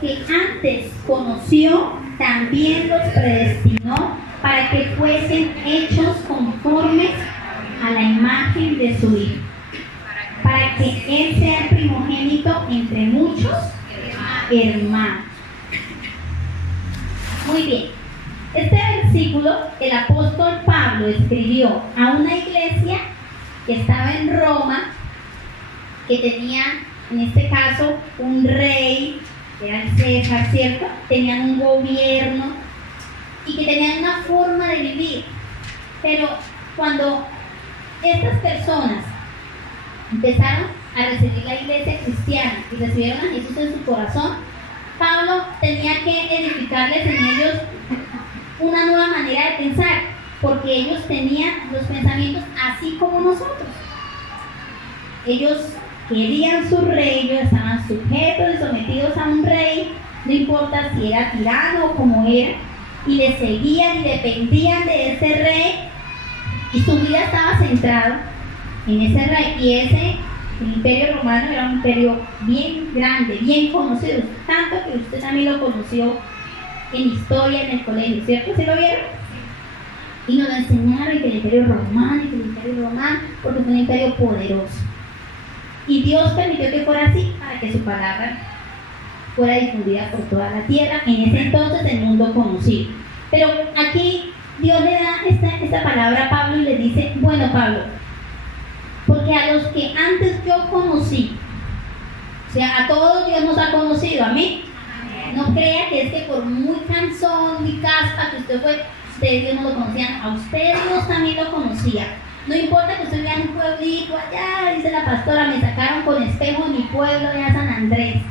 Que antes conoció, también los predestinó para que fuesen hechos conformes a la imagen de su Hijo, para que Él sea el primogénito entre muchos hermanos. Muy bien, este versículo el apóstol Pablo escribió a una iglesia que estaba en Roma, que tenía, en este caso, un rey, que era el César, ¿cierto? Tenían un gobierno y que tenían una forma de vivir. Pero cuando estas personas empezaron a recibir la iglesia cristiana y recibieron a Jesús en su corazón, Pablo tenía que edificarles en ellos una nueva manera de pensar, porque ellos tenían los pensamientos así como nosotros. Ellos querían su rey, ellos estaban sujetos y sometidos a un rey, no importa si era tirano o como era, y le seguían y dependían de ese rey, y su vida estaba centrada en ese rey. Y el imperio romano era un imperio bien grande, bien conocido, tanto que usted también lo conoció en historia, en el colegio, ¿cierto? ¿Se lo vieron? Y nos lo enseñaron, que el imperio romano, porque fue un imperio poderoso. Y Dios permitió que fuera así para que su palabra fuera difundida por toda la tierra, en ese entonces el mundo conocido. Pero aquí Dios le da esta palabra a Pablo y le dice: bueno, Pablo, porque a los que antes yo conocí, o sea, a todos Dios nos ha conocido, ¿a mí? No crea que es que por muy cansón, muy caspa que usted fue, ustedes Dios no lo conocían, a ustedes Dios también lo conocía. No importa que usted vea en un pueblito allá, dice la pastora, me sacaron con espejo de mi pueblo allá a San Andrés.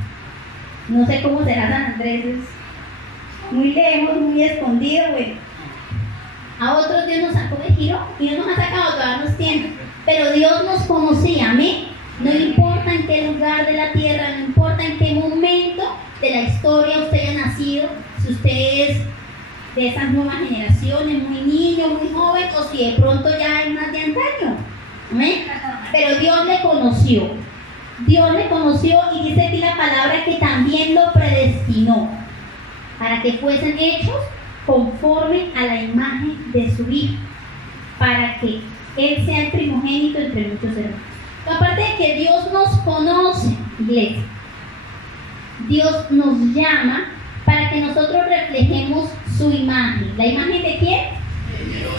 No sé cómo será San Andrés, es muy lejos, muy escondido, bueno. A otros Dios nos sacó de giro y Dios nos ha sacado, todavía nos tiene. Pero Dios nos conocía, amén. No importa en qué lugar de la tierra, no importa en qué momento de la historia usted haya nacido, si usted es de esas nuevas generaciones, muy niño, muy joven, o si de pronto ya es más de antaño, ¿amén? Pero Dios le conoció y dice aquí la palabra que también lo predestinó para que fuesen hechos conforme a la imagen de su Hijo, para que Él sea el primogénito entre muchos hermanos. Aparte de que Dios nos conoce, iglesia, Dios nos llama para que nosotros reflejemos su imagen. ¿La imagen de quién? De Dios.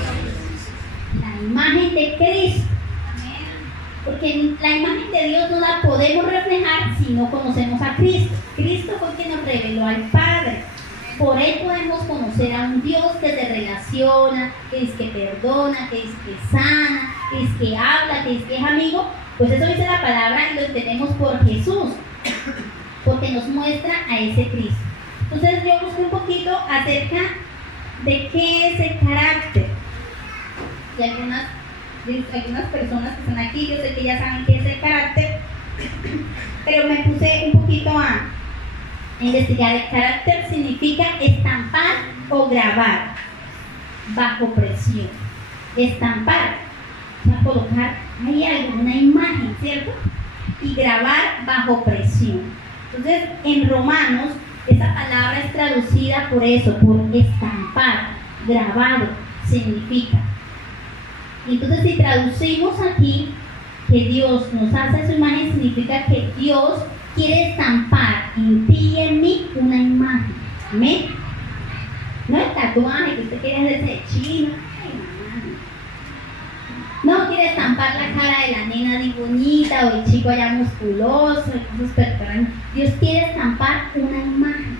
La imagen de Cristo. Porque la imagen de Dios no la podemos reflejar si no conocemos a Cristo. Cristo fue quien nos reveló al Padre. Por Él podemos conocer a un Dios que se relaciona, que es que perdona, que es que sana, que es que habla, que es que es amigo. Pues eso dice la palabra y lo entendemos por Jesús, porque nos muestra a ese Cristo. Entonces yo busqué un poquito acerca de qué es el carácter. Y algunas personas que están aquí, yo sé que ya saben qué es el carácter, pero me puse un poquito a investigar. El carácter significa estampar o grabar bajo presión. Estampar, o sea, colocar ahí algo, una imagen, ¿cierto? Y grabar bajo presión. Entonces, en Romanos, esa palabra es traducida por eso, por estampar, grabado, significa. Entonces, si traducimos aquí que Dios nos hace su imagen, significa que Dios quiere estampar en ti y en mí una imagen. ¿Amén? No el tatuaje que usted quiere hacerse de chino. No quiere estampar la cara de la nena de bonita o el chico allá musculoso, cosas perturbantes. Dios quiere estampar una imagen.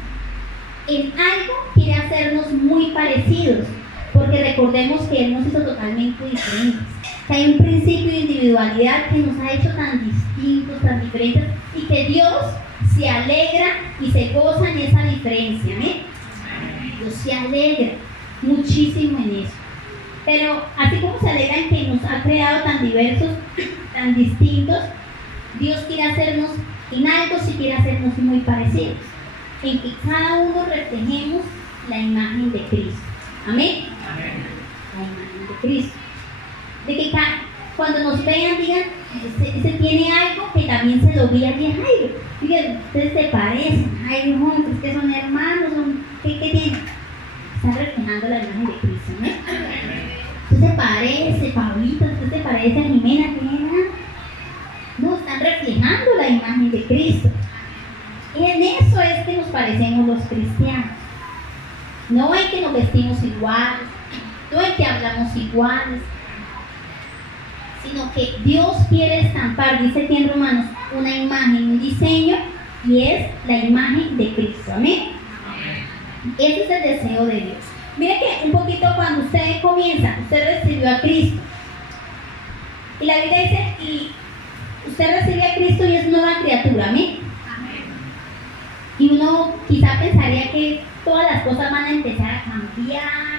En algo quiere hacernos muy parecidos, porque recordemos que Él nos hizo totalmente diferentes. Que hay un principio de individualidad que nos ha hecho tan distintos, tan diferentes, y que Dios se alegra y se goza en esa diferencia. ¿eh? Dios se alegra muchísimo en eso. Pero así como se alegra en que nos ha creado tan diversos, tan distintos, Dios quiere hacernos, en algo sí quiere hacernos muy parecidos, en que cada uno reflejemos la imagen de Cristo. ¿Amén? Amén. La imagen de Cristo. De que cuando nos vean digan, ese tiene algo que también se lo vi a Jairo. Fíjense, ustedes se parecen, Jairo, es que parece a Jimena, ¿qué era? No, están reflejando la imagen de Cristo. Y en eso es que nos parecemos los cristianos. No en que nos vestimos iguales, no en que hablamos iguales, sino que Dios quiere estampar, dice aquí en Romanos, una imagen, un diseño, y es la imagen de Cristo. Amén. Ese es el deseo de Dios. Mire que un poquito cuando usted comienza, usted recibió a Cristo. Y la Biblia dice, y usted recibe a Cristo y es nueva criatura. Amén. Y uno quizá pensaría que todas las cosas van a empezar a cambiar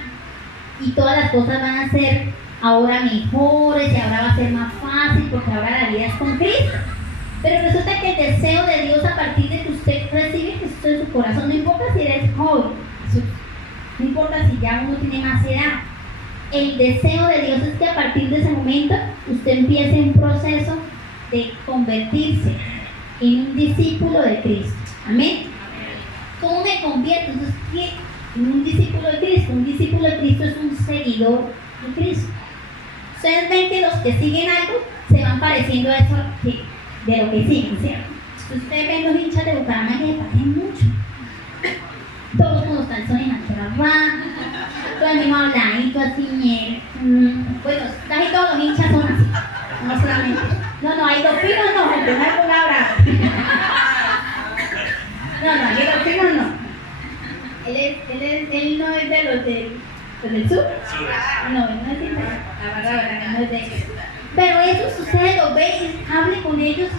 y todas las cosas van a ser ahora mejores y ahora va a ser más fácil porque ahora la vida es con Cristo. Pero resulta que el deseo de Dios a partir de que usted recibe Jesús en su corazón, no importa si eres joven, no importa si ya uno tiene más edad, el deseo de Dios es que a partir de ese momento usted empiece un proceso de convertirse en un discípulo de Cristo. Amén. ¿Cómo me convierto? Entonces, ¿qué? En un discípulo de Cristo. Un discípulo de Cristo es un seguidor de Cristo. Ustedes ven que los que siguen algo se van pareciendo a eso de lo que siguen, ¿cierto? Ustedes ven los hinchas de Bucaramanga que parecen mucho. Todos con los calzones atrás, todo el mismo habladito así, bueno, casi todos los hinchas son así, no solamente. No, hay dos finos, no, gente, no hay palabra. No, hay dos finos, no. Él no es de los del sur. No, él no es de no es de ellos. Pero eso sucede, lo ve y hable con ellos.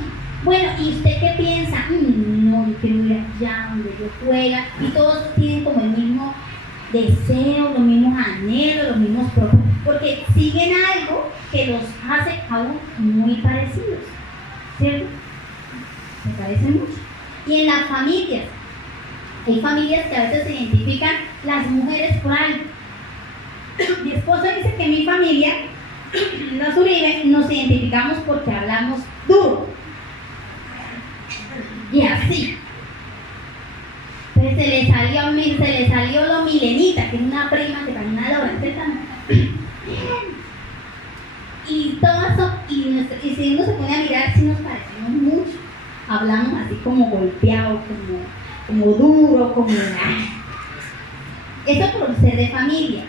Bueno, ¿y usted qué piensa? No, yo quiero ir allá donde yo juega. Y todos tienen como el mismo deseo, los mismos anhelos, los mismos propósitos. Porque siguen algo que los hace aún muy parecidos. ¿Cierto? Se parecen mucho. Y en las familias. Hay familias que a veces se identifican las mujeres por algo. Mi esposo dice que mi familia, los Uribe, nos identificamos porque hablamos duro. Y así. Pues se le salió lo Milenita, que es una prima que también adora. Y todas son, y si uno se pone a mirar, sí nos parecemos mucho. Hablamos así como golpeado, como duro, como eso por ser de familia.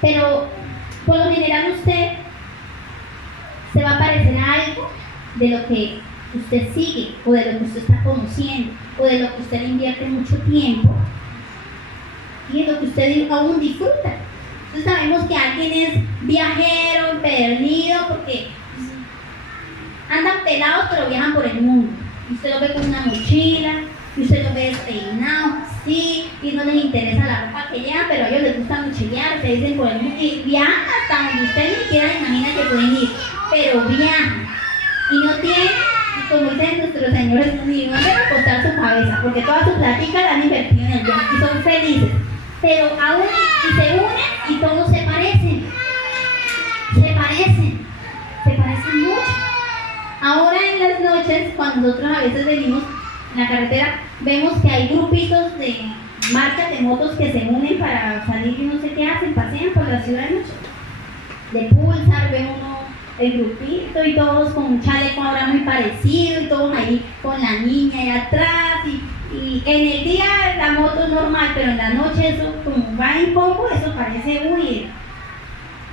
Pero por lo general usted se va a parecer a algo de lo que usted sigue, o de lo que usted está conociendo, o de lo que usted invierte mucho tiempo, y de lo que usted aún disfruta. Entonces sabemos que alguien es viajero, empedernido, porque andan pelados pero viajan por el mundo. Usted lo ve con una mochila, y usted lo ve despeinado, sí, y no les interesa la ropa que llevan, pero a ellos les gusta mochilear, se dicen por el mundo, y viajan hasta donde usted ni siquiera imagina que pueden ir, pero viajan, y no tienen, como dicen nuestros señores, ni dónde recostar su cabeza, porque toda su plática la han invertido en el viaje, y son felices, pero aún, y se unen, y todos se parecen mucho. Ahora en las noches, cuando nosotros a veces venimos en la carretera, vemos que hay grupitos de marcas de motos que se unen para salir y no sé qué hacen, pasean por la ciudad de noche. De Pulsar, ve uno el grupito y todos con un chaleco ahora muy parecido y todos ahí con la niña ahí atrás y en el día la moto es normal, pero en la noche eso como va en combo, eso parece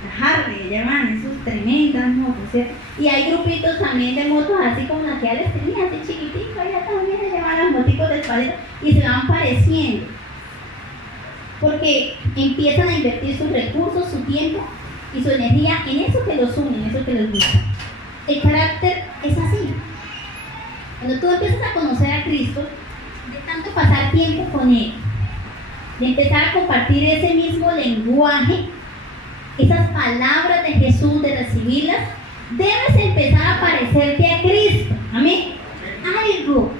la Harley, llaman esos tremendas motos, ¿cierto? Y hay grupitos también de motos así como las que ya les tenía, así chiquititos, ya también se llaman las moticos de espalda y se van pareciendo. Porque empiezan a invertir sus recursos, su tiempo y su energía en eso que los une, en eso que les gusta. El carácter es así. Cuando tú empiezas a conocer a Cristo, de tanto pasar tiempo con Él, de empezar a compartir ese mismo lenguaje, esas palabras de Jesús, de recibirlas, debes empezar a parecerte a Cristo. Amén. Algo.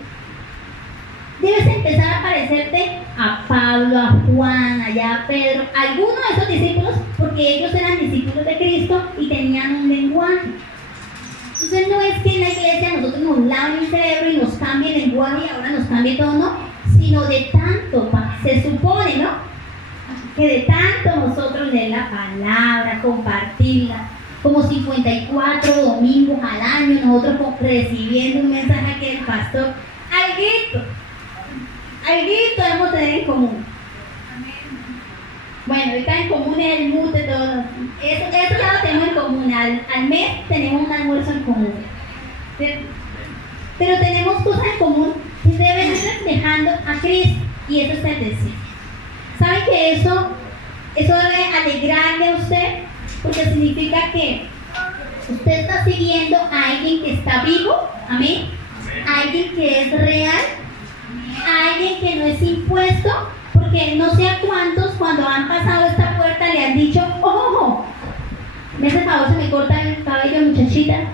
Debes empezar a parecerte a Pablo, a Juan, allá a Pedro, algunos de esos discípulos, porque ellos eran discípulos de Cristo y tenían un lenguaje. Entonces no es que en la iglesia nosotros nos laven el cerebro y nos cambie el lenguaje y ahora nos cambie todo, no, sino de tanto, se supone, ¿no? Que de tanto nosotros leer la palabra, compartirla, como 54 domingos al año, nosotros recibiendo un mensaje aquí del pastor. Alguito debemos tener en común. Bueno, ahorita en común es el mute, todo. Eso ya lo tenemos en común. Al mes tenemos un almuerzo en común. Pero tenemos cosas en común que deben ir reflejando a Cristo. Y eso es el deseo. ¿Saben que eso debe alegrarle a usted? Porque significa que usted está siguiendo a alguien que está vivo. Amén. A alguien que es real. A alguien que no es impuesto. Porque no sé a cuántos cuando han pasado esta puerta le han dicho, ojo, me hace favor, se me corta el cabello, muchachita.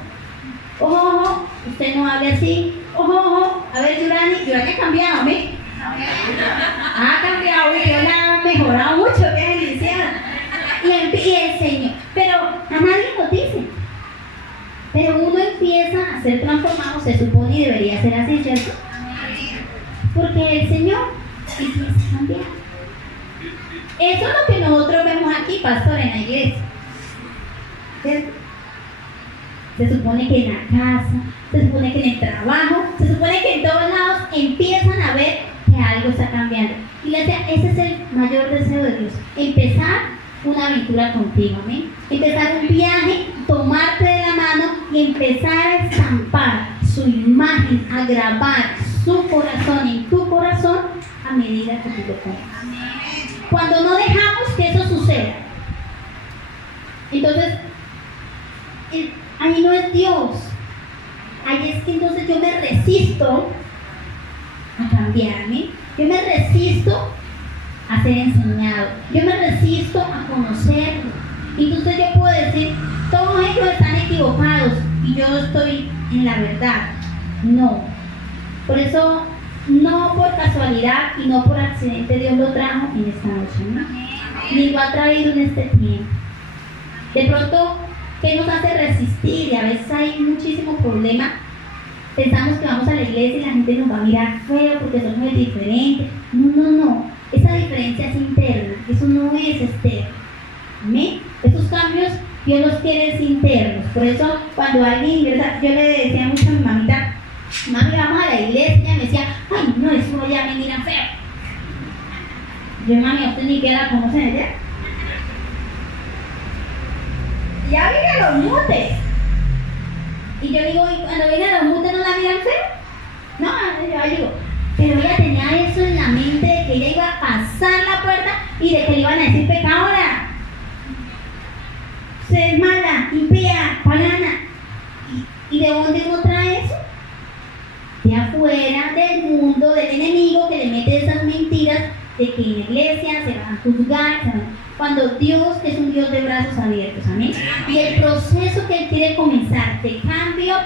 Ojo, usted no hable así. Ojo, a ver, Yurani ha cambiado, ¿me? Ha cambiado y yo la he mejorado mucho, qué bendición. Y el Señor, pero a nadie nos dice. Pero uno empieza a ser transformado, se supone y debería ser así, ¿cierto? Porque el Señor empieza a cambiar. Eso es lo que nosotros vemos aquí, pastor, en la iglesia. ¿Cierto? Se supone que en la casa, se supone que en el trabajo, se supone que en todos lados empiezan a ver que algo está cambiando. Iglesia, ese es el mayor deseo de Dios. Empezar una aventura contigo, ¿amén? Empezar un viaje, tomarte de la mano y empezar a estampar su imagen, a grabar su corazón en tu corazón a medida que tú lo pones. Cuando no dejamos que eso suceda, entonces ahí no es Dios. Ahí es que entonces yo me resisto a cambiarme, yo me resisto a ser enseñado, yo me resisto a conocerlo. Entonces yo puedo decir, todos ellos están equivocados y yo estoy en la verdad. No. Por eso, no por casualidad y no por accidente Dios lo trajo en esta noche, ¿no? Ni lo ha traído en este tiempo. De pronto, ¿qué nos hace resistir? Y a veces hay muchísimo problema. Pensamos que vamos a la iglesia y la gente nos va a mirar feo porque somos diferentes. No. Esa diferencia es interna, eso no es externo. ¿Amén? Esos cambios Dios los quiere internos. Por eso, cuando alguien ingresa, yo le decía mucho a mi mamita, mami, vamos a la iglesia, y me decía, ay, no, eso ya me mira feo. Yo, mami, ¿a usted ni siquiera la conocen ella? Ya vienen los mutes. Y yo digo, ¿y cuando vienen los mutes no la miran feo? No, yo digo, pero ella tenía eso en la mente de que ella iba a pasar la puerta y de que le iban a decir pecadora. Ser mala, impía, pagana. ¿Y de dónde uno trae eso? De afuera, del mundo, del enemigo que le mete esas mentiras de que en la iglesia se van a juzgar, cuando Dios es un Dios de brazos abiertos, amén. Y el proceso que Él quiere comenzar de cambio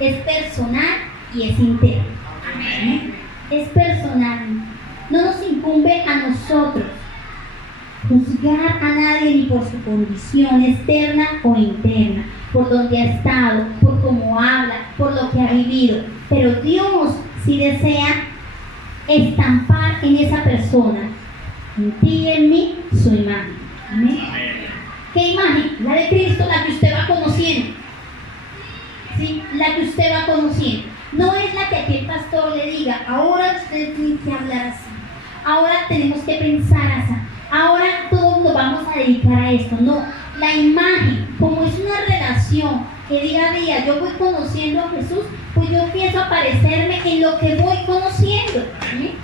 es personal y es interno. Amén. Es personal. No nos incumbe a nosotros juzgar a nadie ni por su condición externa o interna, por donde ha estado, por cómo habla, por lo que ha vivido. Pero Dios sí desea estampar en esa persona, en ti y en mí, su imagen. ¿Amén? ¿Qué imagen? La de Cristo, la que usted va conociendo. ¿Sí? La que usted va conociendo. No es la que aquí el pastor le diga, ahora usted tiene que hablar así, ahora tenemos que pensar así, ahora todos nos vamos a dedicar a esto. No, la imagen, como es una relación que día a día yo voy conociendo a Jesús, pues yo empiezo a parecerme en lo que voy conociendo. ¿Sí?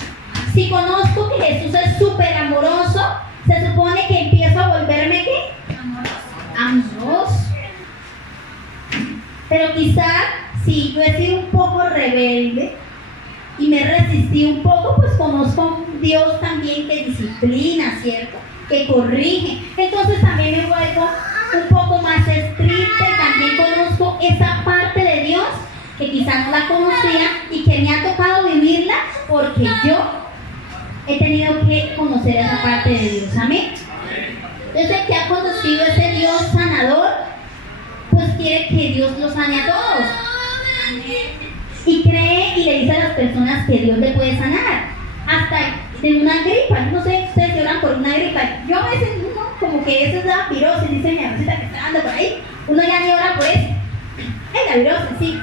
Si conozco que Jesús es súper amoroso, se supone que empiezo a volverme ¿qué? Amoroso. Pero quizás si yo he sido un poco rebelde y me resistí un poco, pues conozco a un Dios también que disciplina, ¿cierto? Que corrige. Entonces también me vuelvo un poco más estricta y también conozco esa parte de Dios que quizás no la conocía y que me ha tocado vivirla porque yo he tenido que conocer esa parte de Dios. Amén. Entonces el que ha conocido ese Dios sanador, pues quiere que Dios los sane a todos. Y cree y le dice a las personas que Dios le puede sanar. Hasta de una gripa. No sé, ustedes lloran por una gripa. Yo a veces, como que eso es la pirosis, dice mi abuelita que está dando por ahí. Uno ya ni ora por eso. Es la virosis, sí.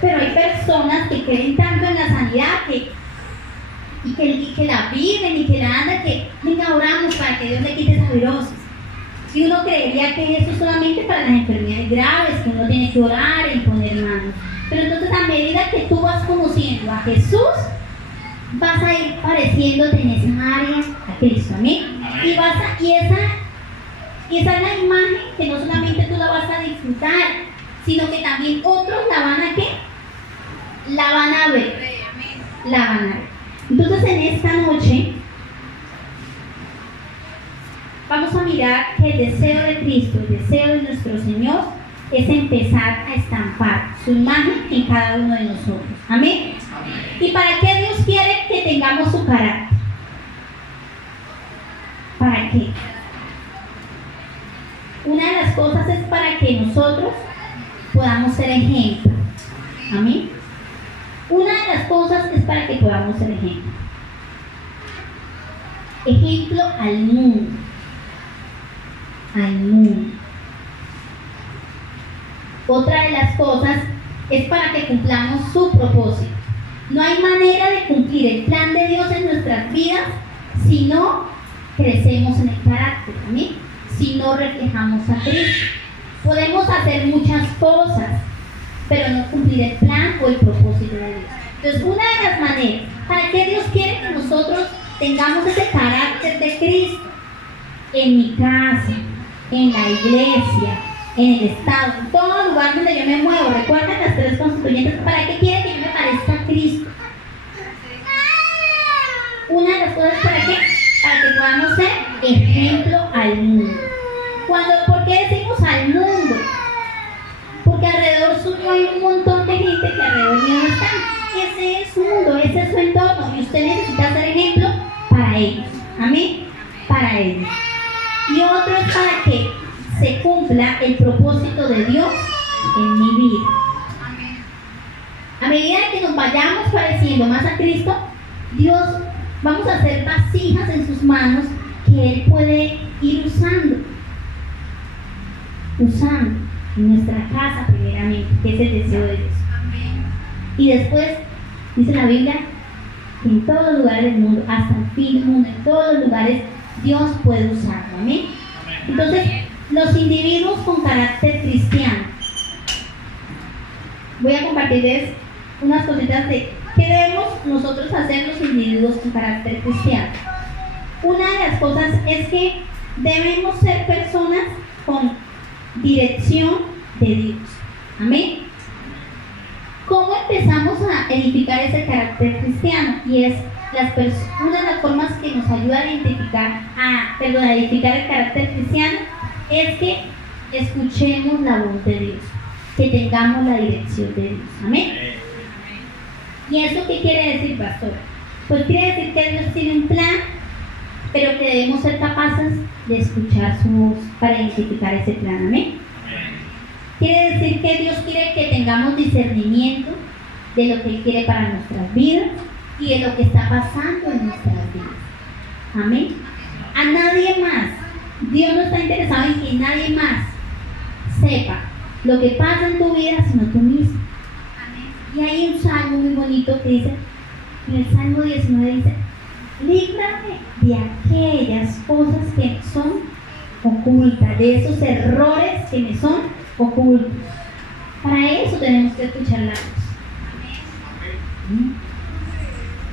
Pero hay personas que creen tanto en la sanidad y que la viven y que la andan, que venga, oramos para que Dios le quite esa virosis. Y uno creería que eso es solamente para las enfermedades graves, que uno tiene que orar y poner manos. Pero entonces, a medida que tú vas conociendo a Jesús, vas a ir pareciéndote en esa área a Cristo, ¿amén? Y esa es la imagen que no solamente tú la vas a disfrutar, sino que también otros la van a ¿qué? La van a ver. La van a ver. Entonces, en esta noche vamos a mirar que el deseo de Cristo, el deseo de nuestro Señor, es empezar a estampar su imagen en cada uno de nosotros. ¿Amén? ¿Y para qué Dios quiere que tengamos su carácter? ¿Para qué? Una de las cosas es para que nosotros podamos ser ejemplo. ¿Amén? Una de las cosas es para que podamos ser ejemplo. Ejemplo al mundo. Al mundo. Otra de las cosas es para que cumplamos su propósito. No hay manera de cumplir el plan de Dios en nuestras vidas si no crecemos en el carácter, ¿amén? Si no reflejamos a Cristo. Podemos hacer muchas cosas, pero no cumplir el plan o el propósito de Dios. Entonces, una de las maneras, ¿para qué Dios quiere que nosotros tengamos ese carácter de Cristo? En mi casa, en la iglesia, en el Estado, en todo lugar donde yo me muevo. Recuerden las tres constituyentes. ¿Para qué quiere que yo me parezca a Cristo? Una de las cosas, ¿para qué? Para que podamos ser ejemplo al mundo. ¿Por qué decimos al mundo? Porque alrededor suyo hay un montón de gente que alrededor mío no está. Ese es su mundo, ese es su entorno, y usted necesita ser ejemplo para ellos. ¿Amén? Para ellos. Y otro es para que se cumpla el propósito de Dios en mi vida. A medida que nos vayamos pareciendo más a Cristo, Dios, vamos a hacer vasijas en sus manos que Él puede ir usando en nuestra casa primeramente, que es el deseo de Dios. Y después, dice la Biblia, que en todos los lugares del mundo, hasta el fin del mundo, en todos los lugares, Dios puede usarlo. ¿Amén? Entonces, los individuos con carácter cristiano. Voy a compartirles unas cositas de qué debemos nosotros hacer los individuos con carácter cristiano. Una de las cosas es que debemos ser personas con dirección de Dios. Amén. ¿Cómo empezamos a edificar ese carácter cristiano? Y es una de las formas que nos ayuda a edificar el carácter cristiano es que escuchemos la voz de Dios, que tengamos la dirección de Dios. Amén. ¿Y eso qué quiere decir, pastor? Pues quiere decir que Dios tiene un plan, pero que debemos ser capaces de escuchar su voz para identificar ese plan. Amén. Quiere decir que Dios quiere que tengamos discernimiento de lo que Él quiere para nuestras vidas y de lo que está pasando en nuestras vidas. Amén. A nadie más. Dios no está interesado en que nadie más sepa lo que pasa en tu vida, sino tú mismo. Y hay un salmo muy bonito que dice, en el Salmo 19 dice, líbrame de aquellas cosas que me son ocultas, de esos errores que me son ocultos. Para eso tenemos que escuchar la voz.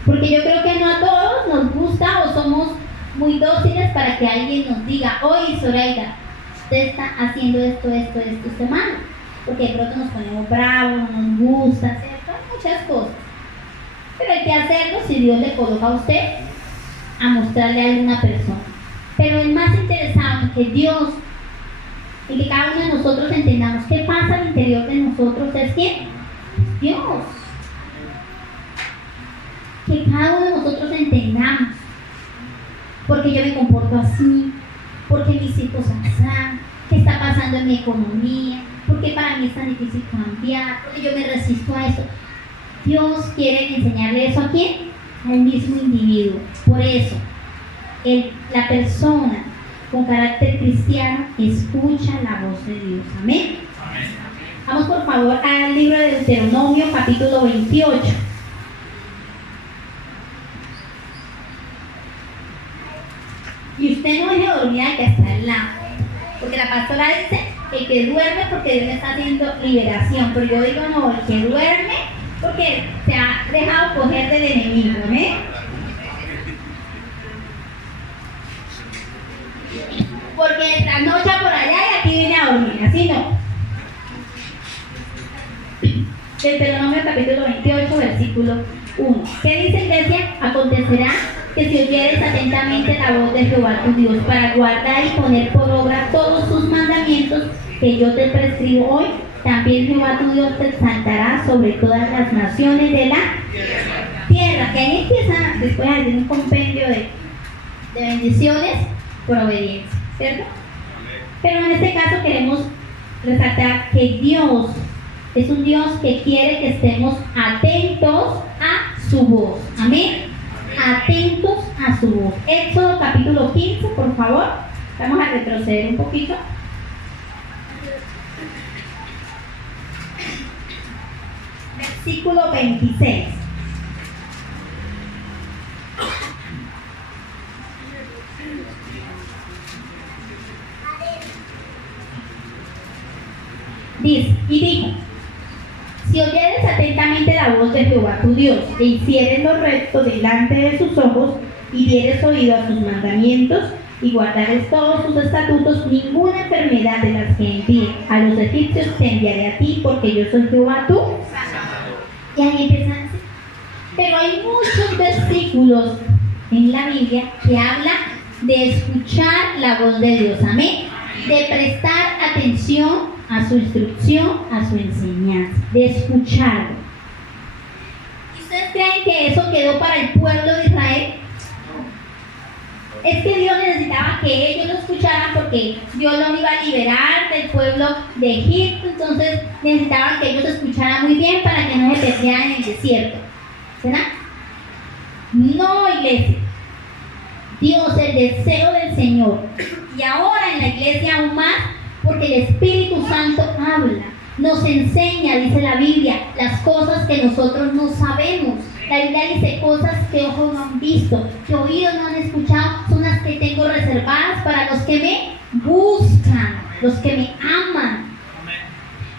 Porque yo creo que no a todos nos gusta o somos muy dóciles para que alguien nos diga, oye, Zoraida, usted está haciendo esto mal. Porque de pronto nos ponemos bravos, no nos gusta, ¿cierto? Muchas cosas. Pero hay que hacerlo si Dios le coloca a usted a mostrarle a alguna persona. Pero el más interesado en que Dios, en que cada uno de nosotros entendamos qué pasa al interior de nosotros, es ¿quién? Dios. Que cada uno de nosotros entendamos porque yo me comporto así, porque mis hijos así, qué está pasando en mi economía, porque para mí es tan difícil cambiar, porque yo me resisto a eso. Dios quiere enseñarle eso a ¿quién? Al mismo individuo. Por eso, la persona con carácter cristiano escucha la voz de Dios. Amén. Vamos por favor al libro de Deuteronomio, capítulo 28. Y usted no deje dormir al que está al lado, porque la pastora dice el que duerme porque Dios le está haciendo liberación, pero yo digo no, el que duerme porque se ha dejado coger del enemigo, ¿eh? Porque trasnocha por allá y aquí viene a dormir, así no. Deuteronomio capítulo 28, versículo 1. ¿Qué dice iglesia? Acontecerá que si oyeres atentamente la voz de Jehová tu Dios para guardar y poner por obra todos sus mandamientos que yo te prescribo hoy, también Jehová tu Dios te exaltará sobre todas las naciones de la tierra. Que ahí empieza después a hacer un compendio de bendiciones por obediencia, ¿cierto? Pero en este caso queremos resaltar que Dios es un Dios que quiere que estemos atentos a su voz. Amén. Atentos a su voz. Éxodo capítulo 15, por favor. Vamos a retroceder un poquito. Versículo 26. Dice, y dijo: si oyeres atentamente la voz de Jehová tu Dios, e hicieres lo recto delante de sus ojos, y dieres oído a sus mandamientos, y guardares todos sus estatutos, ninguna enfermedad de las que envié a los egipcios te enviaré a ti, porque yo soy Jehová tu Sanador. Y ahí empiezan a decir, pero hay muchos versículos en la Biblia que hablan de escuchar la voz de Dios, amén, de prestar atención a su instrucción, a su enseñanza, de escucharlo. ¿Y ustedes creen que eso quedó para el pueblo de Israel? Es que Dios necesitaba que ellos lo escucharan porque Dios los iba a liberar del pueblo de Egipto, entonces necesitaban que ellos escucharan muy bien para que no se perdieran en el desierto. ¿Será? No, iglesia. Dios, el deseo del Señor, y ahora en la iglesia aún más, porque el Espíritu Santo habla, nos enseña, dice la Biblia, las cosas que nosotros no sabemos. La Biblia dice cosas que ojos no han visto, que oídos no han escuchado, son las que tengo reservadas para los que me buscan, los que me aman.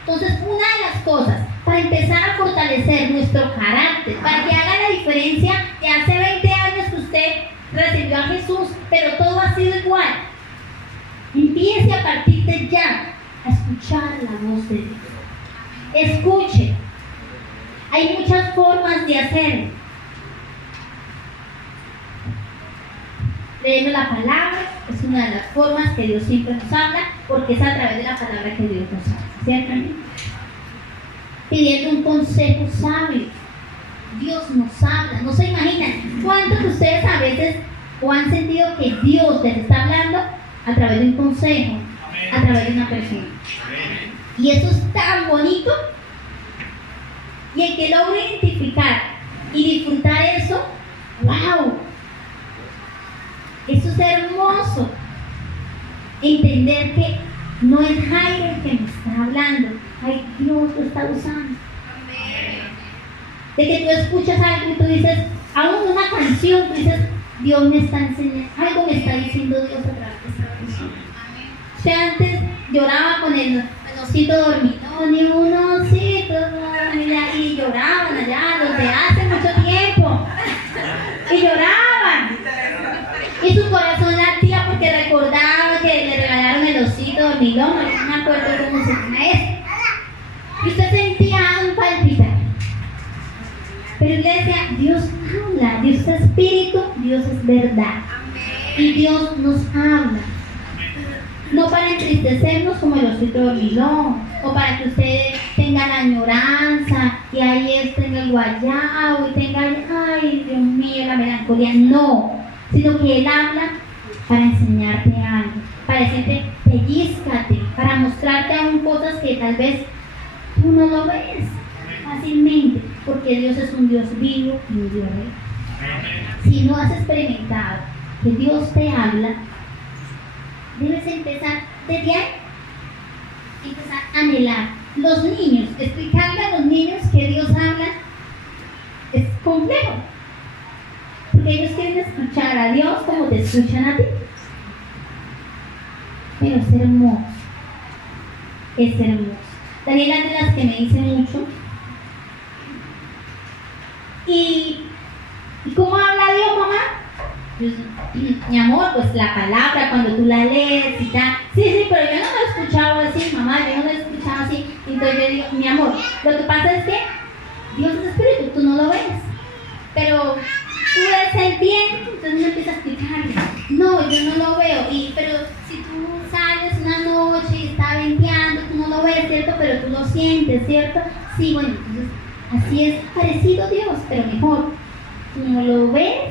Entonces, una de las cosas para empezar a fortalecer nuestro carácter, para que haga la diferencia de hace 20 años que usted recibió a Jesús, pero todo ha sido igual. Empiece a partir de ya a escuchar la voz de Dios. Escuche. Hay muchas formas de hacerlo. Leyendo la palabra es una de las formas que Dios siempre nos habla, porque es a través de la palabra que Dios nos habla, ¿cierto? Pidiendo un consejo sabio. Dios nos habla. No se imaginan cuántos de ustedes a veces o han sentido que Dios les está hablando a través de un consejo, a través de una persona. Y eso es tan bonito. Y el que logre identificar y disfrutar eso, ¡wow! Eso es hermoso. Entender que no es Jairo el que me está hablando, ay, Dios lo está usando. De que tú escuchas algo y tú dices, aún una canción, tú dices, Dios me está enseñando, algo me está diciendo Dios a través de esta canción. Usted antes lloraba con el osito dormilón y un osito dormilón, y lloraban allá, los de hace mucho tiempo, y lloraban, y su corazón latía porque recordaba que le regalaron el osito dormilón, no me acuerdo cómo se llama eso, y usted sentía un palpitar. Pero iglesia, Dios habla, Dios es espíritu, Dios es verdad. Y Dios nos habla. No para entristecernos como el osito dormilón, o para que usted tenga la añoranza y ahí tenga el guayabo y tenga, ay Dios mío, la melancolía. No, sino que Él habla para enseñarte algo, para decirte, pellízcate, para mostrarte aún cosas que tal vez tú no lo ves fácilmente, porque Dios es un Dios vivo y un Dios real. Si no has experimentado que Dios te habla, debes empezar desde ahí, empezar a anhelar. Los niños, explicarle a los niños que Dios habla es complejo, porque ellos quieren escuchar a Dios como te escuchan a ti, pero es hermoso, es hermoso. Daniela es de las que me dice mucho. ¿Y cómo habla Dios, mamá? Pues, mi amor, pues la palabra cuando tú la lees y tal. Sí, pero yo no lo he escuchado así, mamá, yo no lo he escuchado así. Entonces yo digo, mi amor, lo que pasa es que Dios es espíritu, tú no lo ves, pero tú ves el bien, entonces me empieza a explicarle. No, yo no lo veo, pero si tú sales una noche y está venteando, tú no lo ves, ¿cierto? Pero tú lo sientes, ¿cierto? Sí, bueno, entonces así es parecido a Dios, pero mejor. Tú no lo ves,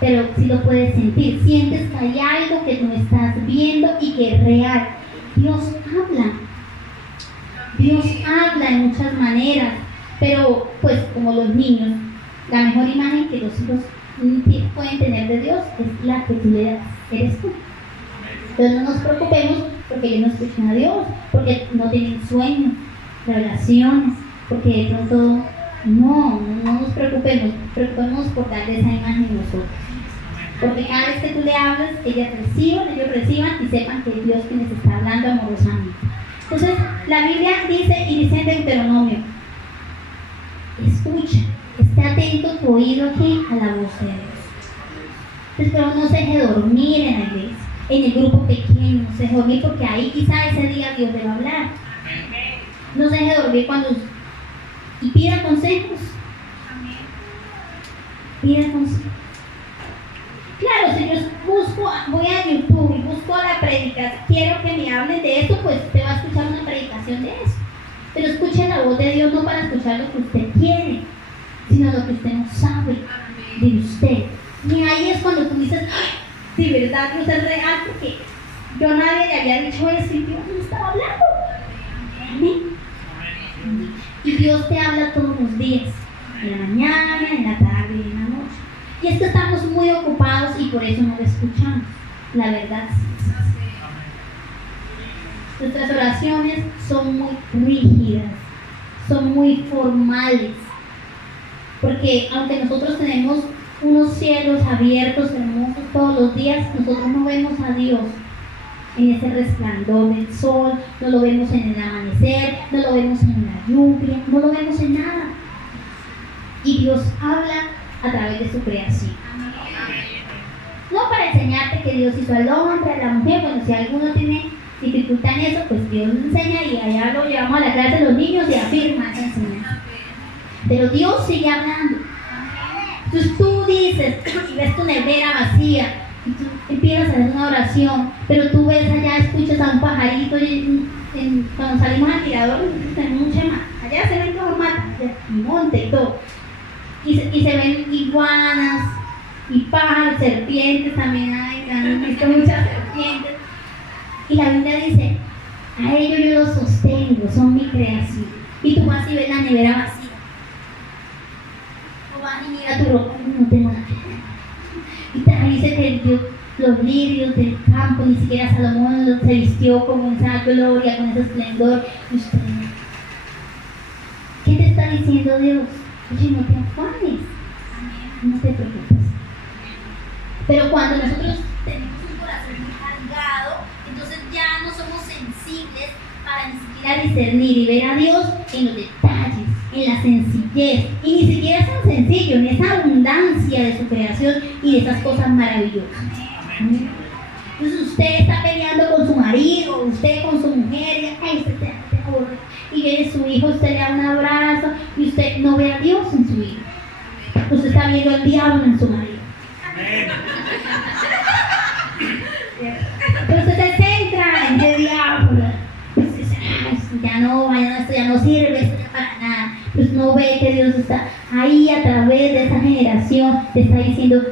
pero sí lo puedes sentir. Sientes que hay algo que no estás viendo y que es real. Dios habla. Dios habla de muchas maneras, pero pues como los niños, la mejor imagen que los hijos pueden tener de Dios es la que tú le das, eres tú. Entonces no nos preocupemos porque ellos no escuchan a Dios, porque no tienen sueños, revelaciones, porque de pronto no nos preocupemos por darle esa imagen a nosotros. Porque cada vez que tú le hablas, ellos reciban y sepan que es Dios quien les está hablando amorosamente. Entonces, la Biblia dice en Deuteronomio, escucha, esté atento tu oído aquí a la voz de Dios. Entonces, pero no se deje dormir en la iglesia, en el grupo pequeño, no se deje dormir porque ahí quizá ese día Dios le va a hablar. No se deje dormir y pida consejos. Pida consejos. Claro, si yo voy a YouTube y busco la predicación, quiero que me hablen de esto, pues usted va a escuchar una predicación de eso. Pero escuche la voz de Dios no para escuchar lo que usted quiere, sino lo que usted no sabe de usted. Y ahí es cuando tú dices, ay, de verdad Dios es real, porque yo a nadie le había dicho eso y Dios me estaba hablando. ¿Sí? Y Dios te habla todos los días, en la mañana, en la tarde y en la noche. Y es que estamos muy ocupados y por eso no lo escuchamos. La verdad sí. Nuestras oraciones son muy rígidas, son muy formales. Porque aunque nosotros tenemos unos cielos abiertos, hermosos todos los días, nosotros no vemos a Dios en ese resplandor del sol, no lo vemos en el amanecer, no lo vemos en la lluvia, no lo vemos en nada. Y Dios habla a través de su creación. No para enseñarte que Dios hizo al hombre, a la mujer. Bueno, si alguno tiene dificultad en eso, pues Dios lo enseña y allá lo llevamos a la clase de los niños y afirma esa enseñanza. Pero Dios sigue hablando. Entonces tú dices, y ves tu nevera vacía, y tú empiezas a hacer una oración, pero tú ves allá, escuchas a un pajarito, cuando salimos al tirador, tenemos un chema, allá se ven como matas, y monte y todo. Y se ven iguanas y pájaros, serpientes también hay, han visto muchas serpientes. Y la Biblia dice, a ellos yo los sostengo, son mi creación. Y tú vas y ves la nevera vacía. O vas y miras tu ropa y no tengo nada. Y te dice que los lirios del campo, ni siquiera Salomón se vistió con esa gloria, con ese esplendor. Y usted, ¿qué te está diciendo Dios? Oye, no te afanes, no te preocupes. Pero cuando nosotros tenemos un corazón muy cargado, entonces ya no somos sensibles para ni siquiera discernir y ver a Dios en los detalles, en la sencillez. Y ni siquiera es tan sencillo, en esa abundancia de su creación y de esas cosas maravillosas. Amén. Entonces usted está peleando con su marido, usted con su mujer, y ay, usted te aburre. Y viene su hijo, usted le da un abrazo y usted no ve a Dios en su hijo. Usted está viendo al diablo en su marido. Entonces se centra en el diablo. Pues, esto ya no sirve, esto ya para nada. Pues no ve que Dios está ahí a través de esa generación, te está diciendo,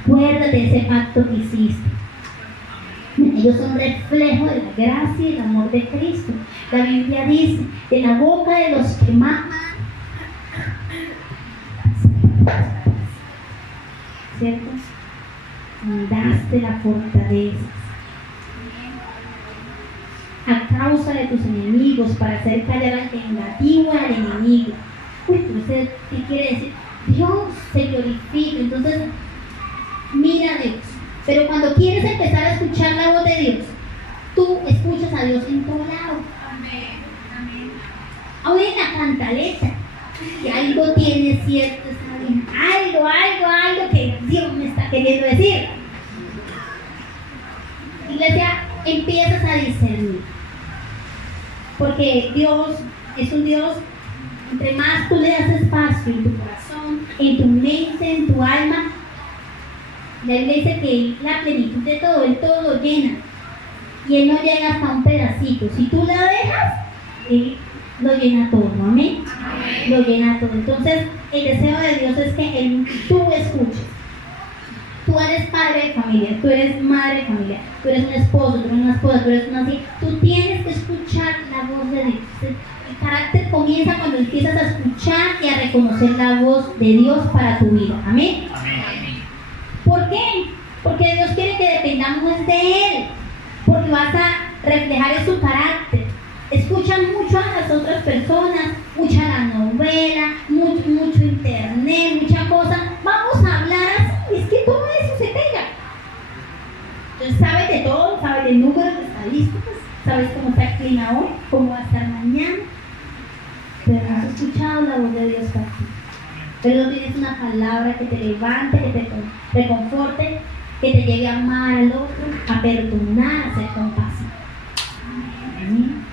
acuérdate de ese pacto que hiciste. Ellos son reflejo de la gracia y el amor de Cristo. La Biblia dice, de la boca de los que maman, ¿cierto? Fundaste la fortaleza. a causa de tus enemigos, para hacer callar al vengativo y al enemigo. Uy, entonces, ¿qué quiere decir? Dios se glorifica. Entonces, mira a Dios. Pero cuando quieres empezar a escuchar la voz de Dios, tú escuchas a Dios en todo lado. Aún en la cantaleta, que algo tiene cierto, algo que Dios me está queriendo decir. Iglesia, empiezas a discernir. Porque Dios es un Dios, entre más tú le das espacio en tu corazón, en tu mente, en tu alma, la Biblia dice que la plenitud de todo, Él todo lo llena. Y Él no llega hasta un pedacito. Si tú la dejas, Él lo llena todo, ¿no? ¿Amén? Amén. Lo llena todo. Entonces, el deseo de Dios es que tú escuches. Tú eres padre de familia, tú eres madre de familia, tú eres un esposo, tú eres una esposa, tú eres una hija. Tú tienes que escuchar la voz de Dios. El carácter comienza cuando empiezas a escuchar y a reconocer la voz de Dios para tu vida. ¿Amén? Amén. ¿Por qué? Porque Dios quiere que dependamos de Él. Porque vas a reflejar en su carácter. Escuchan mucho a las otras personas, mucha la novela, mucho internet, mucha cosa. Vamos a hablar así, es que todo eso se pega. Entonces sabes de todo, sabes de números, de estadísticas, sabes cómo está el clima hoy, cómo va a estar mañana. Pero no has escuchado la voz de Dios para ti. Pero no tienes una palabra que te levante, que te reconforte, que te lleve a amar al otro, a perdonar, a ser compasivo. Amén.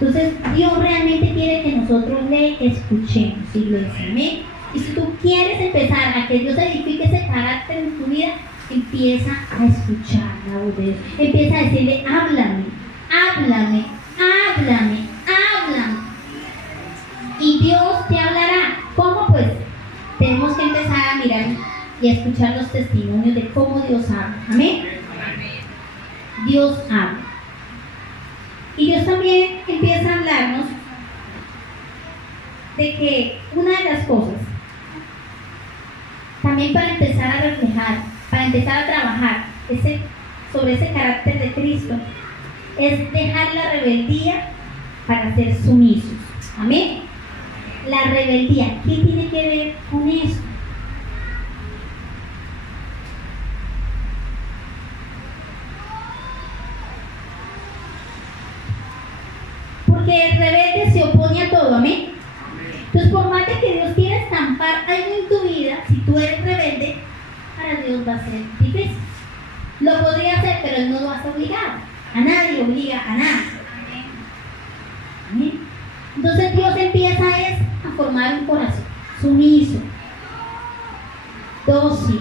Entonces, Dios realmente quiere que nosotros le escuchemos, iglesia. Amén. Y si tú quieres empezar a que Dios edifique ese carácter en tu vida, empieza a escuchar la voz de Dios. Empieza a decirle, háblame, háblame, háblame, háblame. Y Dios te hablará. ¿Cómo? Pues tenemos que empezar a mirar y a escuchar los testimonios de cómo Dios habla. Amén. Dios habla. Y Dios también empieza a hablarnos de que una de las cosas, también para empezar a reflejar, para empezar a trabajar sobre ese carácter de Cristo, es dejar la rebeldía para ser sumisos. Amén. La rebeldía, ¿qué tiene que ver con eso? Porque el rebelde se opone a todo, ¿amén? Entonces, por más de que Dios quiera estampar algo en tu vida, si tú eres rebelde, para Dios va a ser difícil. Lo podría hacer, pero Él no lo hace obligado. A nadie obliga a nada. ¿Amén? Entonces Dios empieza a formar un corazón sumiso, dócil,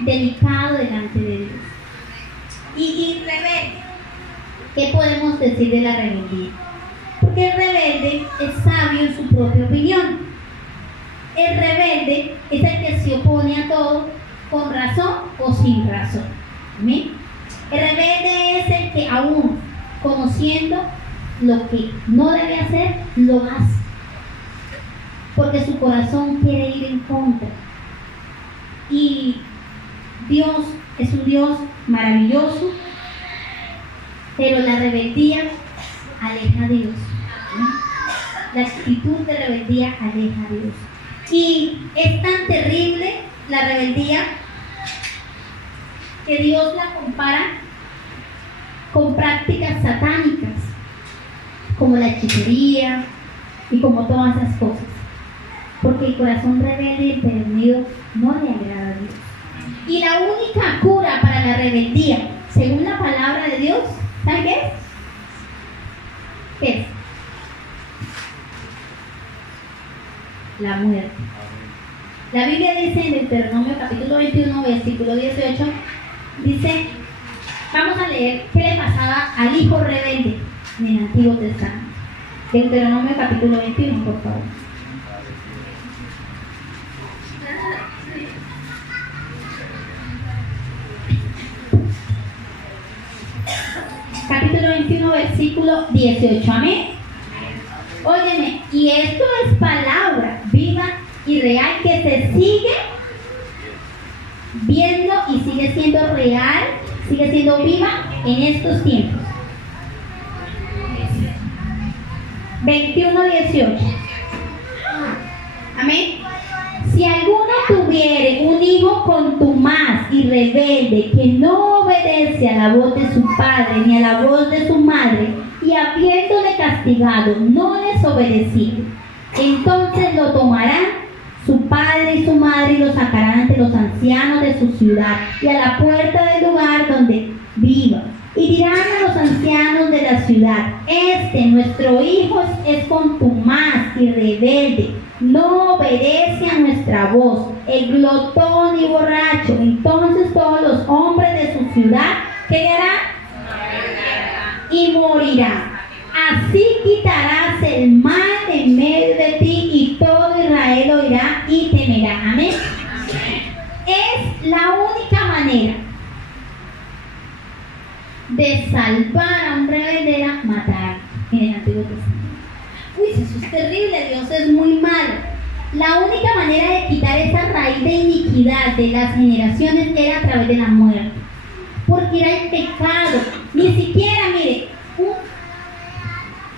delicado delante de Dios. Y rebelde. ¿Qué podemos decir de la rebeldía? Porque el rebelde es sabio en su propia opinión. El rebelde es el que se opone a todo con razón o sin razón. ¿Amén? El rebelde es el que aún conociendo lo que no debe hacer, lo hace. Porque su corazón quiere ir en contra. Y Dios es un Dios maravilloso, pero la rebeldía aleja a Dios. La actitud de rebeldía aleja a Dios. Y es tan terrible la rebeldía que Dios la compara con prácticas satánicas, como la hechicería y como todas esas cosas. Porque el corazón rebelde y empedernido no le agrada a Dios. Y la única cura para la rebeldía, según la palabra de Dios, ¿saben qué es? ¿Qué es? La muerte. La Biblia dice en Deuteronomio capítulo 21, versículo 18, dice, vamos a leer qué le pasaba al hijo rebelde en el Antiguo Testamento. Deuteronomio capítulo 21, por favor. Capítulo 21, versículo 18. Amén. Óyeme, y esto es palabra viva y real que se sigue viendo y sigue siendo real, sigue siendo viva en estos tiempos. 21:18. Amén. Si alguno tuviere un hijo contumaz y rebelde que no obedece a la voz de su padre ni a la voz de su madre, y habiéndole castigado no les obedeciere, entonces lo tomarán su padre y su madre y lo sacarán ante los ancianos de su ciudad y a la puerta del lugar donde viva. Y dirán a los ancianos de la ciudad: nuestro hijo es contumaz y rebelde, no obedece a nuestra voz, el glotón y borracho. Entonces todos los hombres de su ciudad, ¿qué harán? Y morirán. Así quitarás el mal en medio de ti y todo Israel oirá y temerá. Amén. Es la única manera de salvar a un rebelde, era matar en el Antiguo Testamento. Uy, eso es terrible, Dios es muy malo. La única manera de quitar esa raíz de iniquidad de las generaciones era a través de la muerte, porque era el pecado. Ni siquiera, mire,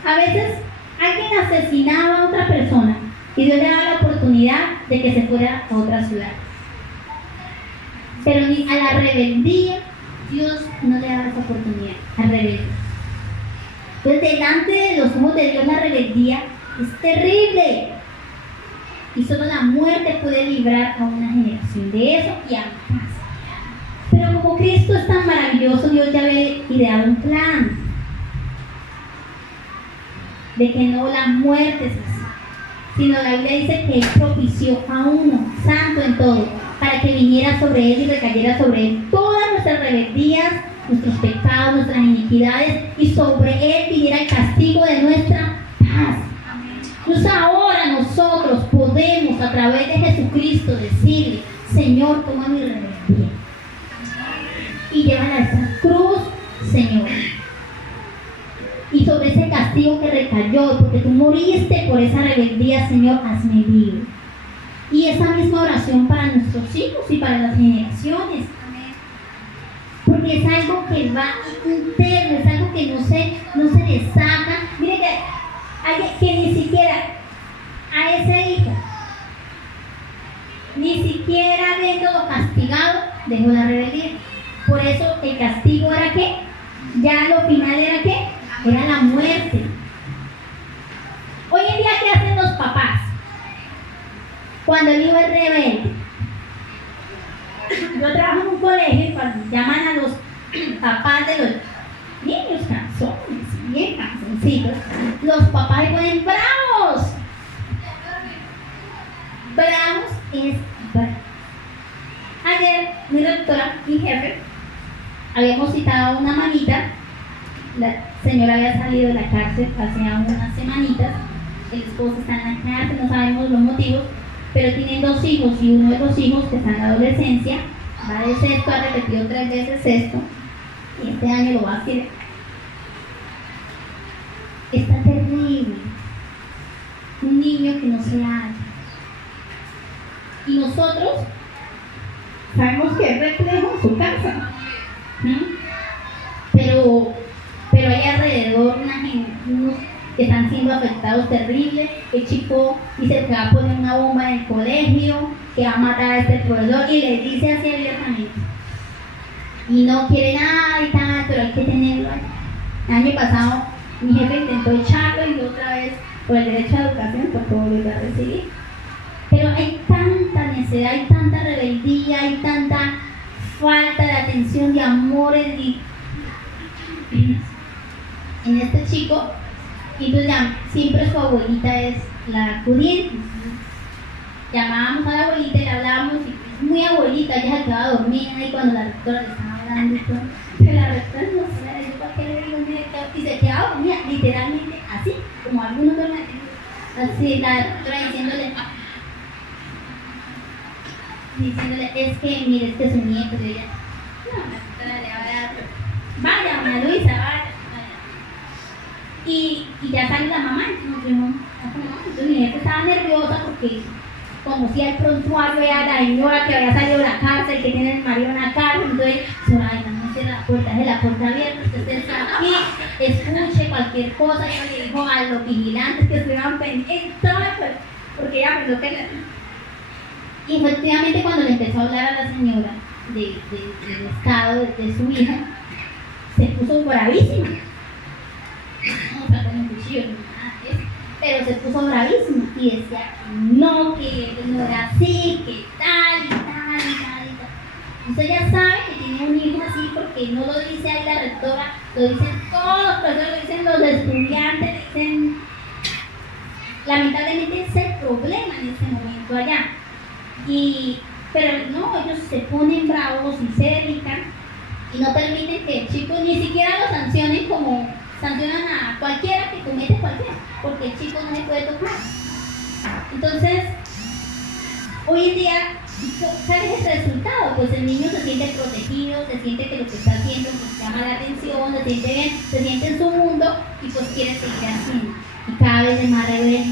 a veces alguien asesinaba a otra persona y Dios le daba la oportunidad de que se fuera a otra ciudad, pero ni a la rebeldía Dios no le daba esa oportunidad, al rebelde. Entonces, delante de los ojos de Dios, la rebeldía es terrible. Y solo la muerte puede librar a una generación de eso y a mi casa. Pero como Cristo es tan maravilloso, Dios ya había ideado un plan de que no la muerte es así, sino la Biblia dice que Él propició a uno, santo en todo, para que viniera sobre Él y recayera sobre Él todas nuestras rebeldías, nuestros pecados, nuestras iniquidades, y sobre Él viniera el castigo de nuestra paz. Entonces ahora nosotros podemos a través de Jesucristo decirle: Señor, toma mi rebeldía y llévala a esa cruz, Señor. Y sobre ese castigo que recayó, porque tú moriste por esa rebeldía, Señor, hazme libre. Y esa misma oración para nuestros hijos y para las generaciones. Porque es algo que va interno, es algo que no se le saca. Mire que ni siquiera a ese hijo, ni siquiera habiéndolo castigado, dejó la rebeldía. Por eso el castigo era ¿qué? Ya lo final era ¿qué? Era la muerte. Hoy en día, ¿qué hacen los papás cuando el hijo es rebelde? Yo trabajo en un colegio y cuando llaman a los papás de los niños canzones, bien canzoncitos, los papás le ponen bravos. Bravos es bravos. Ayer mi doctora, mi jefe, habíamos citado a una mamita. La señora había salido de la cárcel hace unas semanitas. El esposo está en la cárcel, no sabemos los motivos, pero tienen 2 hijos y uno de los hijos que está en la adolescencia va de sexto, ha repetido 3 veces sexto y este año lo va a hacer. Está terrible. Un niño que no se halla. Y nosotros sabemos que es reflejo en su casa. Pero hay alrededor unos que están siendo afectados terrible. El chico dice que va a poner una bomba en el colegio, que va a matar a este profesor, y le dice así abiertamente. Y no quiere nada y tal, pero hay que tenerlo ahí. El año pasado mi jefe intentó echarlo y otra vez por el derecho a la educación tocó volver a recibir. Pero hay tanta necedad, hay tanta rebeldía, hay tanta falta de atención, de amor en este chico. Y entonces siempre su abuelita es la acudiente. Llamábamos a la abuelita y le hablábamos, y es muy abuelita, ella se quedaba dormida y cuando la rectora le estaba hablando y todo, pero la rectora no se le dijo para qué le digo y se quedaba dormida, literalmente así, como algunos duermen, así la rectora diciéndole, es que mire, este es su nieto, y ella, no, la rectora le va a dar, vaya, doña Luisa, vaya. Y ya salió la mamá, entonces mi jefe estaba nerviosa porque conocía el prontuario de la señora que había salido de la cárcel, que tiene el marido en la cárcel, entonces, ay, no cierra la puerta, es la puerta abierta, usted está aquí, escuche, cualquier cosa, ella le dijo a los vigilantes que estuvieran pendientes, porque ella pensó que... Y efectivamente cuando le empezó a hablar a la señora del estado de su hija, se puso bravísima. No sacó un cuchillo ni nada de eso, pero se puso bravísima y decía que no era así, que tal y tal y tal y tal. Usted ya sabe que tiene un hijo así porque no lo dice ahí la rectora, lo dicen todos los profesores, lo dicen los estudiantes, lo dicen... Lamentablemente ese es el problema en este momento allá. Pero no, ellos se ponen bravos y se dedican y no permiten que el chico ni siquiera lo sancionen como sancionan a cualquiera que comete cualquiera, porque el chico no le puede tocar. Entonces, hoy en día, ¿cuál es el resultado? Pues el niño se siente protegido, se siente que lo que está haciendo pues, llama la atención, se siente bien, se siente en su mundo y pues quiere seguir haciendo. Y cada vez es más rebelde,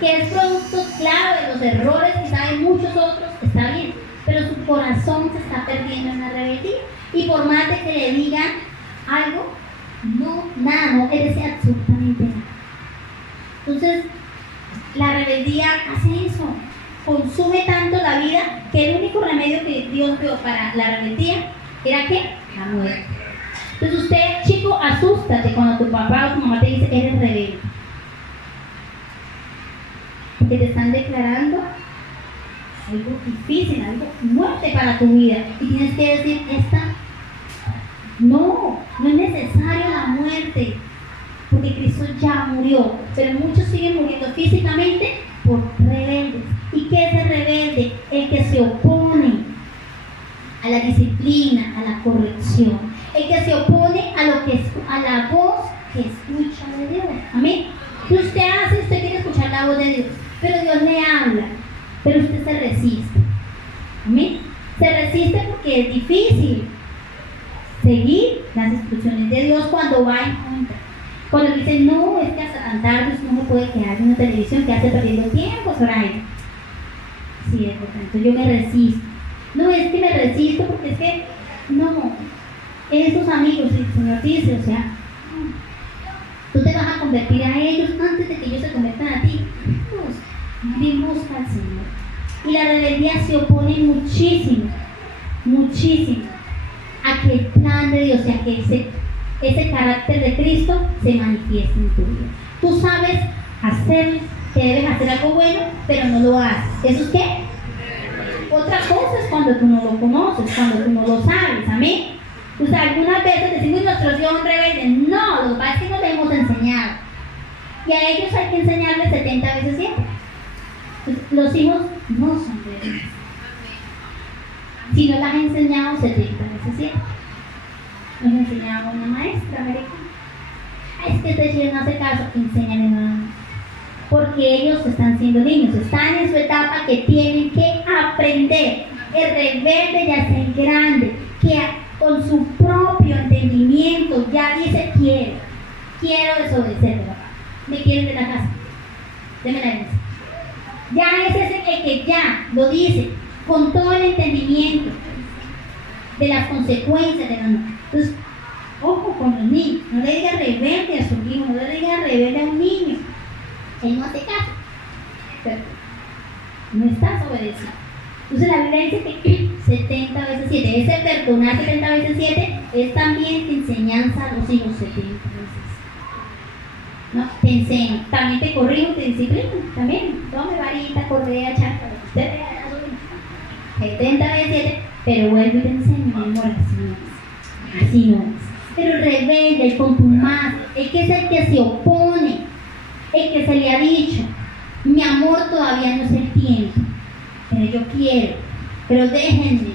que es producto claro de los errores que saben muchos otros, está bien, pero su corazón se está perdiendo en la rebeldía. Y por más de que le digan algo, no desea absolutamente nada. Entonces, la rebeldía hace eso, consume tanto la vida que el único remedio que Dios dio para la rebeldía era ¿qué? La muerte. Entonces usted, chico, asústate cuando tu papá o tu mamá te dice eres rebelde. Porque te están declarando algo difícil, algo muerte para tu vida. Y tienes que decir, no es necesario la muerte, porque Cristo ya murió. Pero muchos siguen muriendo físicamente por rebeldes. ¿Y qué es el rebelde? El que se opone a la disciplina, a la corrección. El que se opone a la voz que escucha de Dios. Amén. Si usted quiere escuchar la voz de Dios, pero Dios le habla, pero usted se resiste. Amén. Se resiste porque es difícil seguir las instrucciones de Dios cuando va en contra. Cuando dice, no, es que hasta tan tarde usted no se puede quedar en una televisión que hace perdiendo tiempo, Soraya. Sí, es por tanto, yo me resisto. No, es que me resisto porque es que, no, esos amigos, el Señor dice, o sea, tú te vas a convertir a ellos antes de que ellos se conviertan a ti. Dios, busca al Señor. Y la rebeldía se opone muchísimo a que el plan de Dios, a que ese carácter de Cristo se manifieste en tu vida. Tú sabes que debes hacer algo bueno, pero no lo haces. ¿Eso es qué? Otra cosa es cuando tú no lo conoces, cuando tú no lo sabes. Amén. O sea, algunas veces decimos nuestros hijos son rebeldes. No, lo que pasa es que no les hemos enseñado. Y a ellos hay que enseñarles 70 veces 7. Entonces, los hijos no son rebeldes. Si no las has enseñado 70 veces 7. Nos enseñaba una maestra americana. Es que este chico no hace caso, enséñale nada más. Porque ellos están siendo niños, están en su etapa que tienen que aprender. El rebelde ya es el grande, que con su propio entendimiento ya dice quiero desobedecer, papá. Me quieren de la casa, deme la herencia. Ya ese es el que ya lo dice con todo el entendimiento de las consecuencias de la norma. Entonces, ojo con los niños, no le diga rebelde a su hijo, no le diga rebelde a un niño. Él no hace caso, pero no estás obedeciendo. Entonces la Biblia dice que 70 veces 7, ese perdonar 70 veces 7 es también enseñanza a los hijos 70 veces. ¿No? Te enseño, también te corrijo, te disciplino, también. Tome varita, correa, chaca, usted le da a su hijo. 70 veces 7, pero vuelvo y te enseño, mi amor, así no es. Pero rebelde, el contumaz, el que es el que se opone, el que se le ha dicho, mi amor todavía no es el tiempo, pero yo quiero, pero déjenme.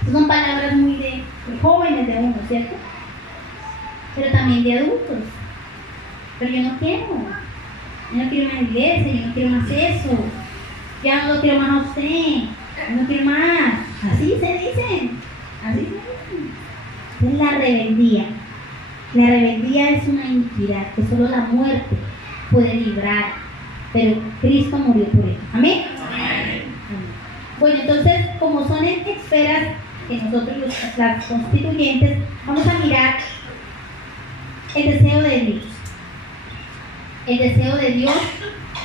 Esas son palabras muy de jóvenes de uno, ¿cierto? Pero también de adultos. Pero yo no quiero una iglesia, yo no quiero más eso, ya no lo quiero más a usted, yo no quiero más. Así se dice. Es la rebeldía. La rebeldía es una iniquidad que solo la muerte puede librar, pero Cristo murió por él. ¿Amén? Amén. Bueno, entonces, como son en esferas que nosotros las constituyentes, vamos a mirar el deseo de Dios. El deseo de Dios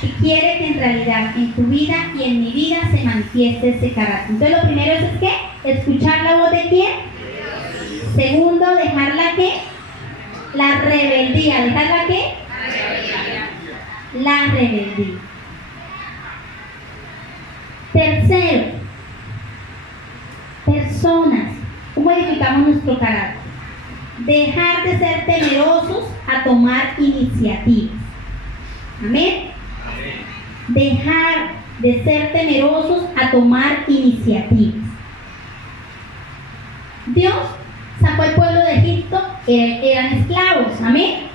que quiere que en realidad en tu vida y en mi vida se manifieste ese carácter. Entonces lo primero es ¿qué? Escuchar la voz de ¿quién? Segundo, dejarla ¿qué? La rebeldía. ¿Dejarla qué? La rebeldía. Tercero, personas. ¿Cómo edificamos nuestro carácter? Dejar de ser temerosos a tomar iniciativas. Amén. Dejar de ser temerosos a tomar iniciativas. Dios sacó al pueblo de Egipto, eran esclavos. Amén.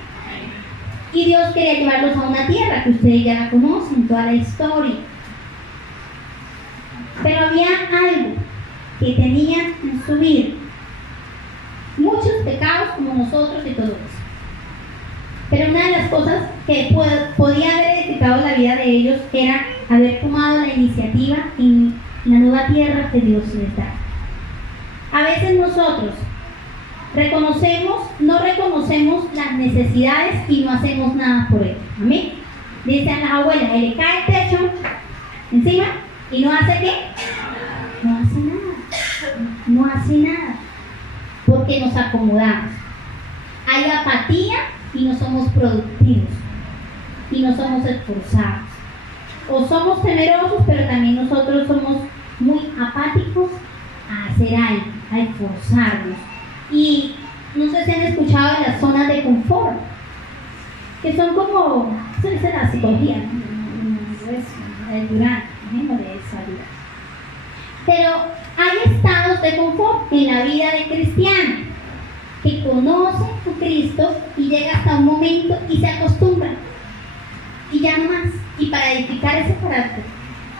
Y Dios quería llevarlos a una tierra que ustedes ya la conocen, toda la historia. Pero había algo que tenían en su vida. Muchos pecados como nosotros y todo eso. Pero una de las cosas que podía haber edificado la vida de ellos era haber tomado la iniciativa en la nueva tierra que Dios les da. A veces nosotros no reconocemos las necesidades y no hacemos nada por ello. Amén. Dicen las abuelas, le cae el techo encima y no hace ¿qué? No hace nada. No hace nada. Porque nos acomodamos. Hay apatía y no somos productivos. Y no somos esforzados. O somos temerosos, pero también nosotros somos muy apáticos a hacer algo, a esforzarnos. Y no sé si han escuchado de las zonas de confort, que son como, eso dice la psicología, el Durán, de salud. Pero hay estados de confort en la vida de cristiano, que conoce a Cristo y llega hasta un momento y se acostumbra. Y ya no más. Y para edificar ese carácter,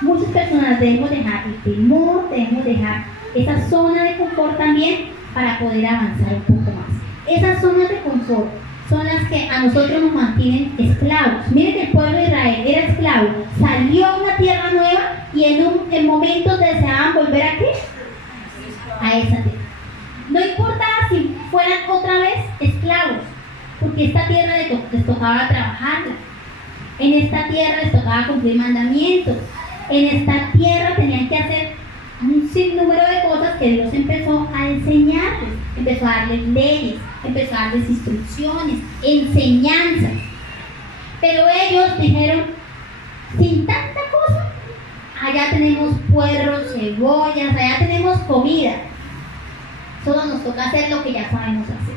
muchas personas debemos dejar el temor, debemos dejar esa zona de confort también para poder avanzar un poco más. Esas zonas de confort son las que a nosotros nos mantienen esclavos. Miren que el pueblo de Israel era esclavo, salió a una tierra nueva y en momentos deseaban volver ¿a qué? A esa tierra. No importaba si fueran otra vez esclavos, porque esta tierra les tocaba trabajarla. En esta tierra les tocaba cumplir mandamientos. En esta tierra tenían que hacer un sinnúmero de cosas que Dios empezó a enseñarles. Empezó a darles leyes, empezó a darles instrucciones, enseñanzas. Pero ellos dijeron, sin tanta cosa, allá tenemos puerros, cebollas, allá tenemos comida. Solo nos toca hacer lo que ya sabemos hacer.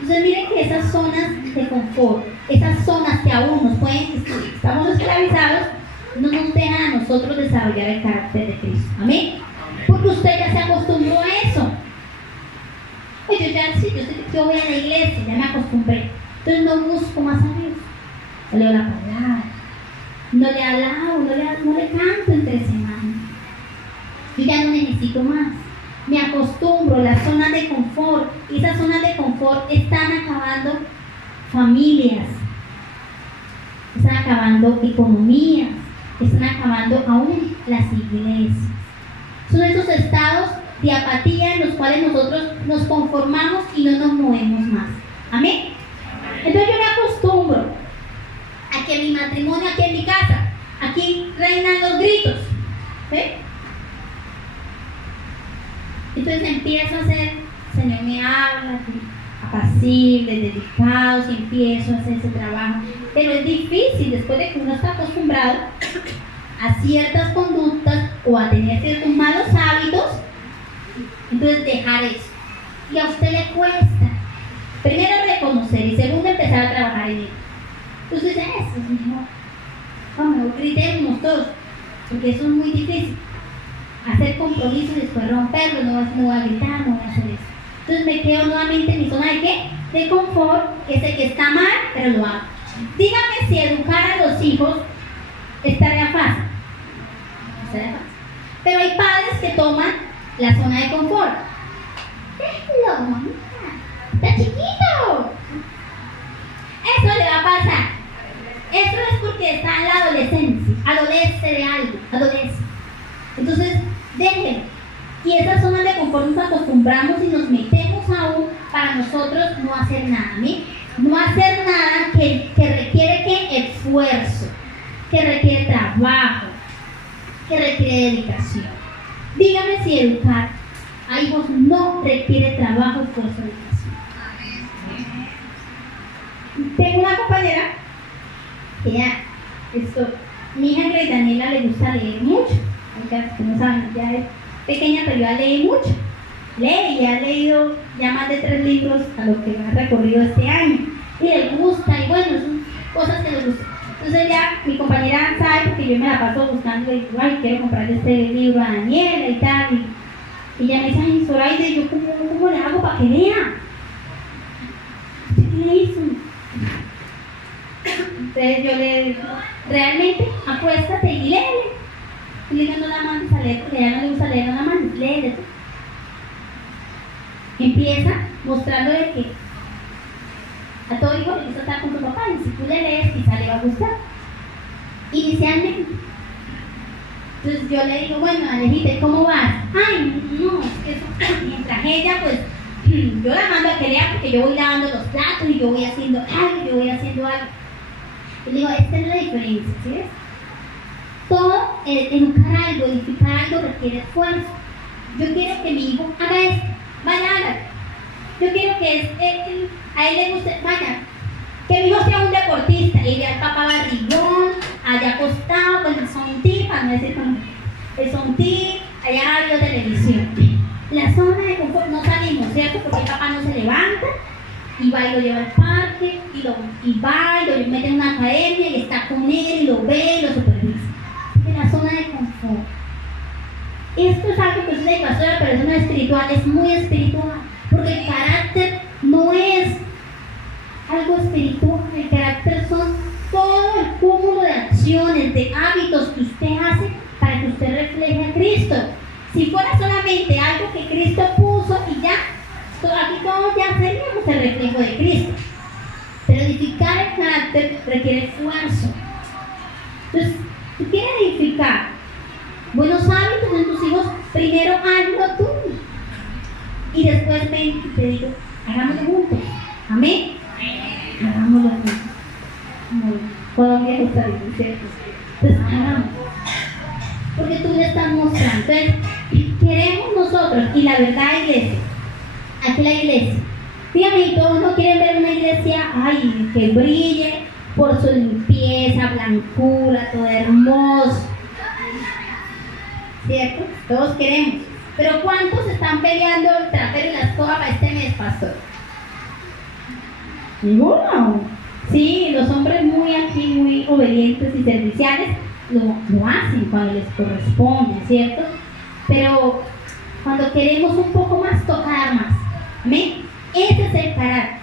Entonces miren que esas zonas de confort, esas zonas que aún nos pueden, estamos esclavizados, no nos dejan a nosotros desarrollar el carácter de Cristo. ¿Amén? Porque usted ya se acostumbró a eso. Pues yo voy a la iglesia, ya me acostumbré. Entonces no busco más a Dios. No leo la palabra, no le alabo, no le canto entre semanas. Yo ya no necesito más. Me acostumbro, las zonas de confort. Y esas zonas de confort están acabando familias, están acabando economías, están acabando aún las iglesias. Son esos estados de apatía en los cuales nosotros nos conformamos y no nos movemos más. ¿Amén? Entonces yo me acostumbro a que mi matrimonio aquí en mi casa, aquí reinan los gritos. ¿Sí? Entonces empiezo a hacer, Señor me habla, apacible, dedicados, y empiezo a hacer ese trabajo. Pero es difícil después de que uno está acostumbrado a ciertas conductas o a tener ciertos malos hábitos, entonces dejar eso. Y a usted le cuesta, primero reconocer y segundo empezar a trabajar en ello. Entonces eso es mejor. Vamos, gritemos todos, porque eso es muy difícil. Hacer compromisos y después romperlo, no voy a gritar, no voy a hacer eso. Entonces me quedo nuevamente en mi zona de ¿qué? De confort, que sé que está mal, pero lo hago. Dígame si educar a los hijos es tarea fácil. No es tarea fácil. Pero hay padres que toman la zona de confort. Déjalo, mamita, está chiquito. Eso le va a pasar. Eso es porque está en la adolescencia, adolece de algo, adolece. Entonces, déjenlo. Y esas zonas de confort nos acostumbramos y nos metemos aún para nosotros no hacer nada, ¿sí? No hacer nada que requiere ¿qué? Esfuerzo, que requiere trabajo, que requiere dedicación. Dígame si educar a hijos no requiere trabajo, esfuerzo, dedicación. Tengo una compañera que mi hija Grey Daniela le gusta leer mucho, aunque no saben, ya es pequeña, pero ya lee mucho. Lee y ha leído ya más de 3 libros a lo que ha recorrido este año. Y le gusta, y bueno, son cosas que le gustan. Entonces ya mi compañera sabe, porque yo me la paso buscando y digo, ay, quiero comprarle este libro a Daniela y tal. Y ella me dice, ay, Zoraide, ¿yo cómo le hago para que lea? ¿Qué le hizo? Entonces yo le digo, realmente acuéstate y léele. Y le digo, no la mandes a leer, porque a ella no le gusta leer, no la mandes, léele tú. Empieza mostrándole que a todo hijo le gusta estar con tu papá, y si tú le lees, quizá le va a gustar. Inicialmente. Entonces yo le digo, bueno, Alejita, ¿cómo vas? Ay, no, es que eso, mientras ella, pues, yo la mando a que lea porque yo voy lavando los platos y yo voy haciendo algo, Y le digo, esta es la diferencia, ¿sí ves? Todo, educar algo, edificar algo requiere esfuerzo. Yo quiero que mi hijo haga esto, vaya, hágalo. Yo quiero que a él le guste, vaya, que mi hijo sea un deportista y vea al papá barrigón, allá acostado con el sontí, para no decir como el sontí, allá vio televisión. La zona de confort no salimos, ¿cierto? Porque el papá no se levanta y va y lo lleva al parque y va y lo mete en una academia y está con él y lo ve y lo supervisa. En la zona de confort. Esto es algo que es de pastora, pero es una espiritual, es muy espiritual, porque el carácter no es algo espiritual, el carácter son todo el cúmulo de acciones, de hábitos que usted hace para que usted refleje a Cristo. Si fuera solamente algo que Cristo puso y ya, aquí todos ya seríamos el reflejo de Cristo. Pero edificar el carácter requiere esfuerzo. Entonces, tú quieres edificar buenos hábitos en tus hijos, primero hazlo tú. Y después ven y te digo, hagámoslo juntos. Amén. Hagámoslo juntos. Colombia gusta decir, ¿cierto? Entonces, hagamos. Porque tú le estás mostrando. Entonces, queremos nosotros, y la verdad, iglesia, aquí la iglesia. Dígame, y todos no quieren ver una iglesia, ay, que brille por su limpieza, blancura, todo hermoso. ¿Cierto? Todos queremos. Pero ¿cuántos están peleando el trapero y la escoba para este mes, pastor? Ninguno. Sí, los hombres muy aquí, muy obedientes y serviciales, lo hacen cuando les corresponde, ¿cierto? Pero cuando queremos un poco más, toca dar más. ¿Amén? Ese es el carácter.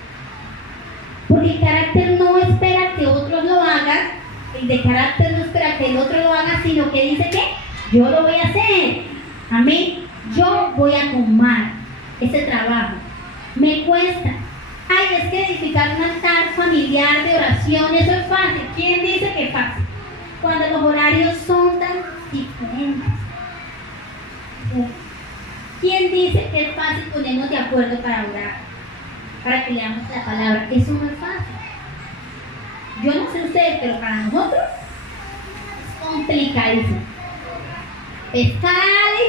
Porque el carácter no espera que otros lo hagan, el de carácter no espera que el otro lo haga, sino que dice que yo lo voy a hacer. Amén. Yo voy a tomar ese trabajo. Me cuesta. Ay, es que edificar un altar familiar de oración, eso es fácil. ¿Quién dice que es fácil? Cuando los horarios son tan diferentes. ¿Quién dice que es fácil ponernos de acuerdo para orar? Para que leamos la palabra. Eso no es fácil. Yo no sé ustedes, pero para nosotros es complicadísimo. Pescar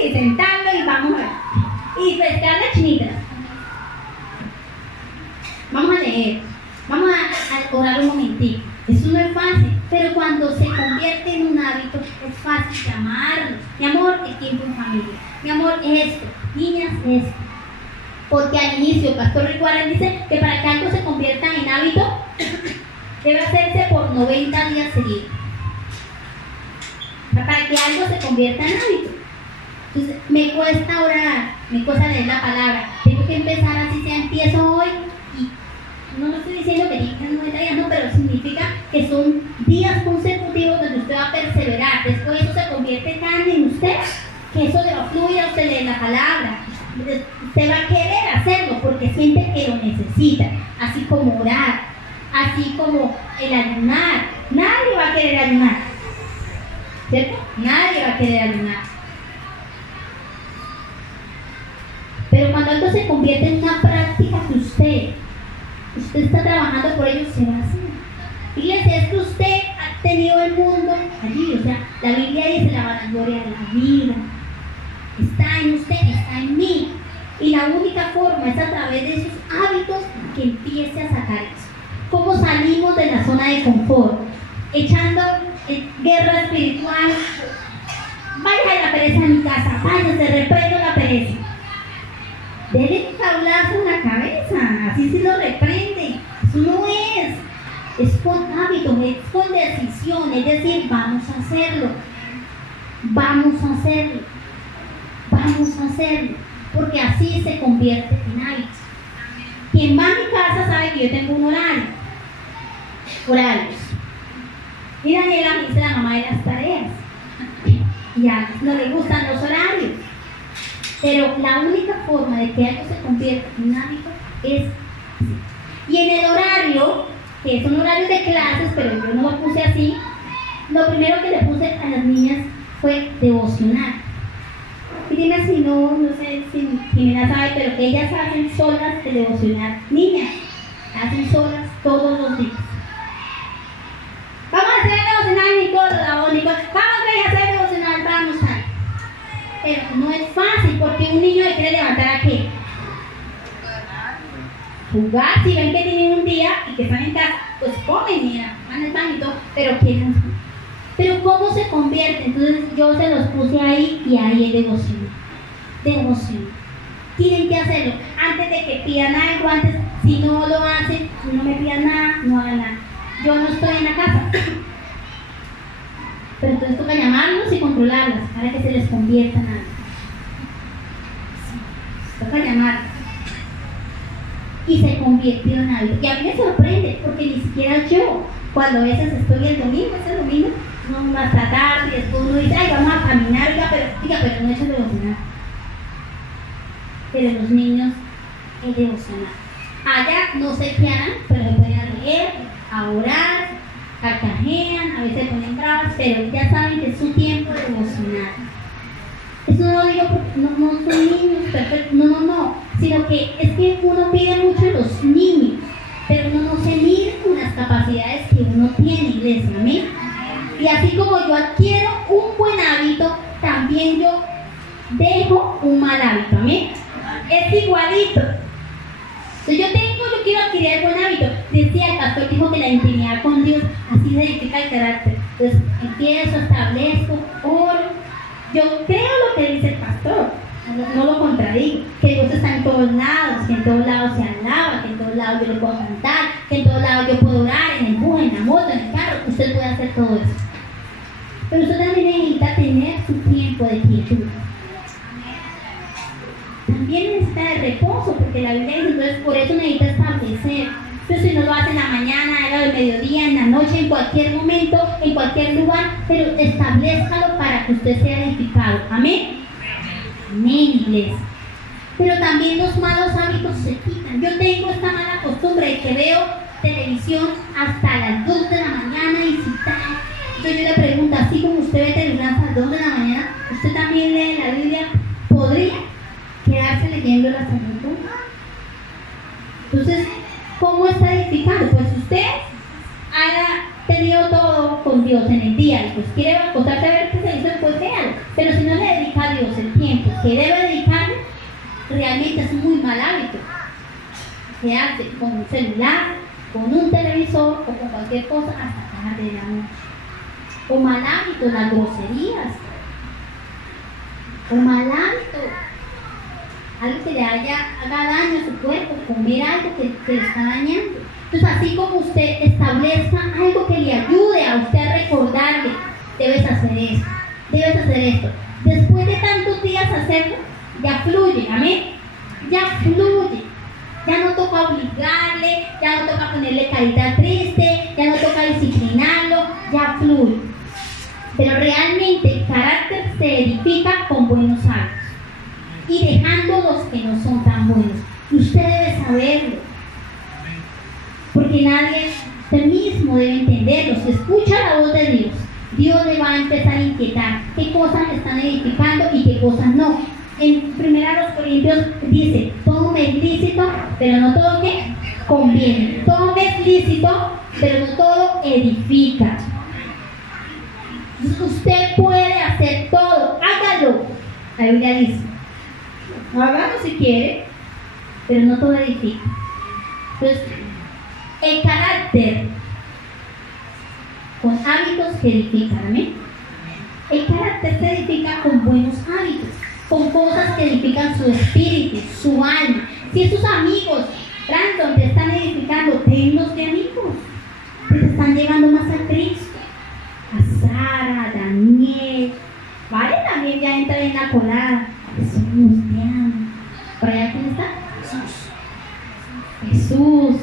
y sentarlo y vamos a ver. Y pescar las chinitas. Vamos a leer. Vamos a orar un momentito. Eso no es fácil, pero cuando se convierte en un hábito es fácil llamarlo. Mi amor, el tiempo en familia. Mi amor, esto. Niñas, esto. Porque al inicio, Pastor Rick Warren dice que para que algo se convierta en hábito, debe hacerse por 90 días seguidos. O sea, para que algo se convierta en hábito. Entonces, me cuesta orar, me cuesta leer la palabra. Tengo que empezar así, sea empiezo hoy. Y no estoy diciendo que tengan 90 días, no, pero significa que son días consecutivos donde usted va a perseverar. Después eso se convierte tan en usted que eso le va a fluir a usted leer la palabra. Usted va a querer hacerlo porque siente que lo necesita. Así como orar, así como el ayunar. Nadie va a querer ayunar, ¿cierto? Nadie va a querer ayunar. Pero cuando algo se convierte en una práctica que usted usted está trabajando por ellos, se va a hacer. Iglesia, es que usted ha tenido el mundo allí, o sea, la Biblia dice la vanagloria de la vida. Está en usted, está en mí. Y la única forma es a través de esos hábitos que empiece a sacar eso. ¿Cómo salimos de la zona de confort? Echando guerra espiritual. Vaya la pereza en mi casa, vaya, se reprendo la pereza. Dele un tablazo en la cabeza, así se lo reprende. Eso no es con hábitos, es con decisión, es decir, vamos a hacerlo. Vamos a hacerlo. Vamos a hacerlo. Porque así se convierte en hábitos. Quien va a mi casa sabe que yo tengo un horario. Horarios. Y Daniela me dice la mamá de las tareas. Y a Alex no le gustan los horarios. Pero la única forma de que algo se convierta en hábito es así. Y en el horario, que son horarios de clases, pero yo no lo puse así, lo primero que le puse a las niñas fue devocional. Y dime si no sé si Jimena sabe, pero que ellas hacen solas el devocional. Niñas, hacen solas todos los días. Vamos a hacer el devocional, Nicolás. Vamos a hacer el devocional, vamos a. Pero no es fácil, porque un niño le quiere levantar a qué? Jugar. Si ven que tienen un día y que están en casa, pues comen, mira, van al baño y todo, pero quieren. Pero ¿cómo se convierte? Entonces yo se los puse ahí y ahí es devoción. Devoción. Tienen que hacerlo. Antes de que pidan algo, antes, si no lo hacen, si no me pidan nada, no hagan nada. Yo no estoy en la casa. Pero entonces toca llamarlos y controlarlas para que se les convierta en algo. Sí, toca llamarlas. Y se convirtió en algo. Y a mí me sorprende, porque ni siquiera yo, cuando a veces estoy el domingo, no hasta tarde, y después uno dice, ay, vamos a caminar, pero no he hecho devocional. Pero los niños es devocional. Allá no se pianan, pero se pueden a leer, a orar, carcajean, a veces ponen bravas, pero ya saben que es su tiempo de devocional. Eso no lo digo porque no son niños perfectos, no, sino que es que uno pide mucho a los niños, pero uno no se mide con las capacidades que uno tiene, iglesia, amén. Y así como yo adquiero un buen hábito, también yo dejo un mal hábito, amén. Es igualito. Entonces yo quiero adquirir el buen hábito. Decía el pastor, dijo que la intimidad con Dios así se edifica el carácter. Entonces empiezo, establezco, oro. Yo creo lo que dice el pastor, no lo contradigo, que Dios está en todos lados, que en todos lados se alaba, que en todos lados yo lo puedo cantar, que en todos lados yo puedo orar, en el bus, en la moto, en el carro, usted puede hacer todo eso. Pero usted también necesita tener su tiempo de quietud. También necesita de reposo, porque la Biblia dice, entonces por eso necesita establecer. Pero si no lo hace en la mañana, haga del mediodía, en la noche, en cualquier momento, en cualquier lugar, pero establezcalo para que usted sea edificado. Amén. Amén, iglesia. Pero también los malos hábitos se quitan. Yo tengo esta mala costumbre de que veo televisión hasta las 2 de la mañana y si tal. Entonces yo le pregunto, así como usted ve televisión hasta las 2 de la mañana, ¿usted también lee la Biblia? ¿Podría quedarse leyendo las preguntas? Entonces, ¿cómo está edificando? Pues usted ha tenido todo con Dios en el día y pues quiere acostarse a ver qué se hizo, pues véalo. Pero si no le dedica a Dios el tiempo que debe dedicarle, realmente es un muy mal hábito. Se hace con un celular, con un televisor o con cualquier cosa hasta tarde de la noche. O mal hábito, las groserías. O mal hábito, algo que le haga daño a su cuerpo, comer algo que le está dañando. Entonces, así como usted establezca algo que le ayude a usted a recordarle, debes hacer esto, debes hacer esto. Después de tantos días hacerlo, ya fluye, amén. Ya fluye. Ya no toca obligarle, ya no toca ponerle carita triste, ya no toca disciplinarlo, ya fluye. Pero realmente el carácter se edifica con buenos hábitos y dejando los que no son tan buenos. Y usted debe saberlo, porque nadie, usted mismo debe entenderlo. Si escucha la voz de Dios, Dios le va a empezar a inquietar qué cosas le están edificando y qué cosas no. En 1 Corintios dice, todo Todo me es lícito, pero no todo ¿qué? Conviene. Todo me es lícito, pero no todo edifica. Usted puede hacer todo, hágalo. La Biblia dice, hágalo si quiere, pero no todo edifica. Entonces, el carácter con hábitos que edifican, ¿amén? El carácter se edifica con buenos hábitos, con cosas que edifican su espíritu, su alma. Si esos amigos, Brandon, te están edificando, tenlos de amigos, te están llevando más a Cristo. A Sara, a Daniel, ¿vale? También ya entra en la colada. Jesús, te amo. ¿Por allá quién está? Jesús.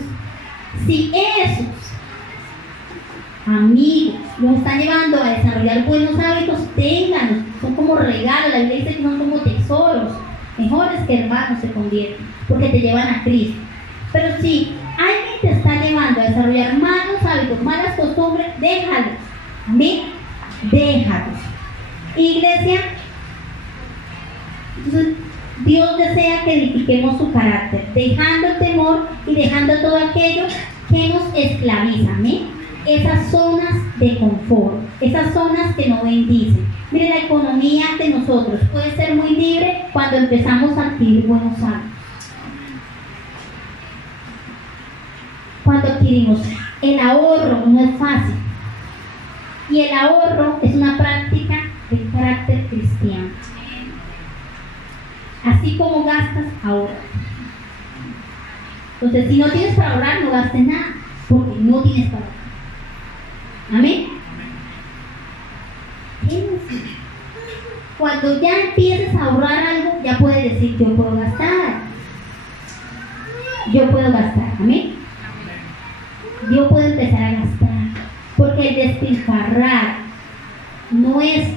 Si esos amigos nos están llevando a desarrollar buenos hábitos, ténganlos. Son como regalos. La Biblia dice que son como tesoros. Mejores que hermanos se convierten, porque te llevan a Cristo. Pero si alguien te está llevando a desarrollar malos hábitos, malas costumbres, déjalos. Amén. Déjalos. Iglesia, entonces Dios desea que edifiquemos su carácter, dejando el temor y dejando todo aquello que nos esclaviza. Amén. Esas zonas de confort, esas zonas que no bendicen. Mire, la economía de nosotros puede ser muy libre cuando empezamos a adquirir buenos hábitos. Cuando adquirimos el ahorro, no es fácil. Y el ahorro es una práctica de carácter cristiano. Así como gastas, ahorra. Entonces, si no tienes para ahorrar, no gastes nada, porque no tienes para ahorrar. Amén. Cuando ya empieces a ahorrar algo, ya puedes decir, yo puedo gastar. Yo puedo gastar. Amén. Yo puedo empezar a gastar. Porque el despilfarrar no es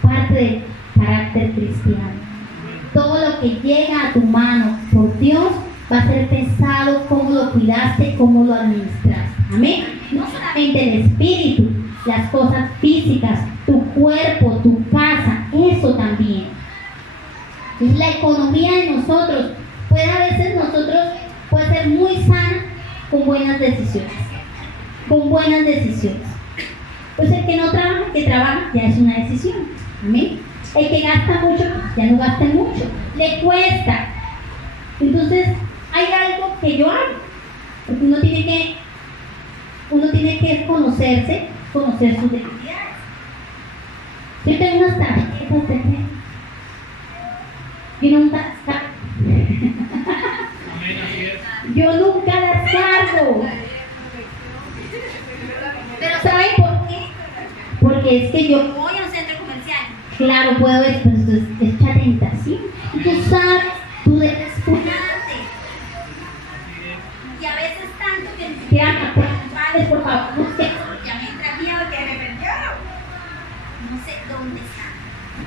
parte del carácter cristiano. Todo lo que llega a tu mano por Dios va a ser pensado cómo lo cuidaste, cómo lo administraste. Amén. No solamente el espíritu, las cosas físicas, tu cuerpo, tu casa, eso también. Es la economía de nosotros. Puede ser muy sana con buenas decisiones. Con buenas decisiones. Pues el que no trabaja, el que trabaja, ya es una decisión. Amén. El que gasta mucho, ya no gaste mucho. Le cuesta. Entonces, hay algo que yo hago. Porque uno tiene que conocerse, conocer sus debilidades. Yo tengo unas tarjetas de crédito. Yo nunca las cargo. Yo nunca las cargo. Pero ¿saben por qué? Porque es que yo voy a un centro comercial. Claro, puedo ver, pues es tentación. Y tú sabes, tú debes cuidarte. Y a veces tanto que ni siquiera me acuerdo, vale, por favor, no sé, ya me entra miedo que me perdió. No sé dónde está.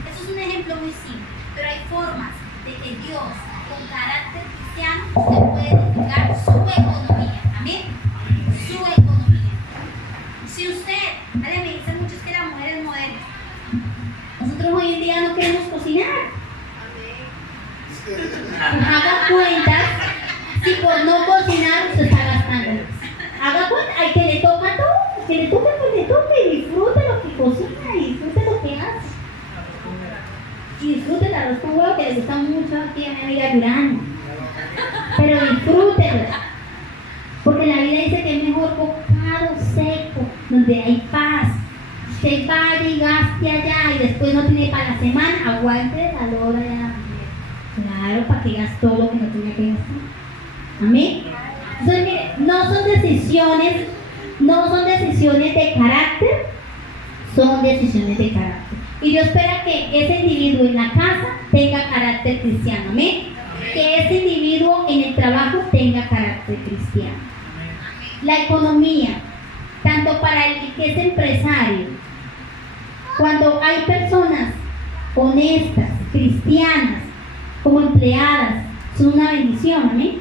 Eso es un ejemplo muy simple, pero hay formas de que Dios, con carácter cristiano, se puede edificar su economía. Amén. Su economía. Si usted, ¿vale? Me dicen muchos que la mujer es moderna. Nosotros hoy en día no queremos cocinar. Haga cuentas si por no cocinar usted está gastando. Haga cuenta, al que le toca todo, que le toque, pues le toque, y disfrute lo que cocina, y disfrute lo que hace. Y disfrute el arroz con huevo, que le gusta mucho aquí a mi amiga Yurani. Pero disfrútelo. Porque la Biblia dice que es mejor bocado seco, donde hay paz. Usted vaya y gaste allá y después no tiene para la semana, aguante el valor allá. Claro, para que gastó lo que no tenía que gastar. Amén. Entonces, mire, no son decisiones de carácter, son decisiones de carácter. Y Dios espera que ese individuo en la casa tenga carácter cristiano. Amén. Que ese individuo en el trabajo tenga carácter cristiano. La economía, tanto para el que es empresario, cuando hay personas honestas, cristianas, como empleadas, son una bendición, amén.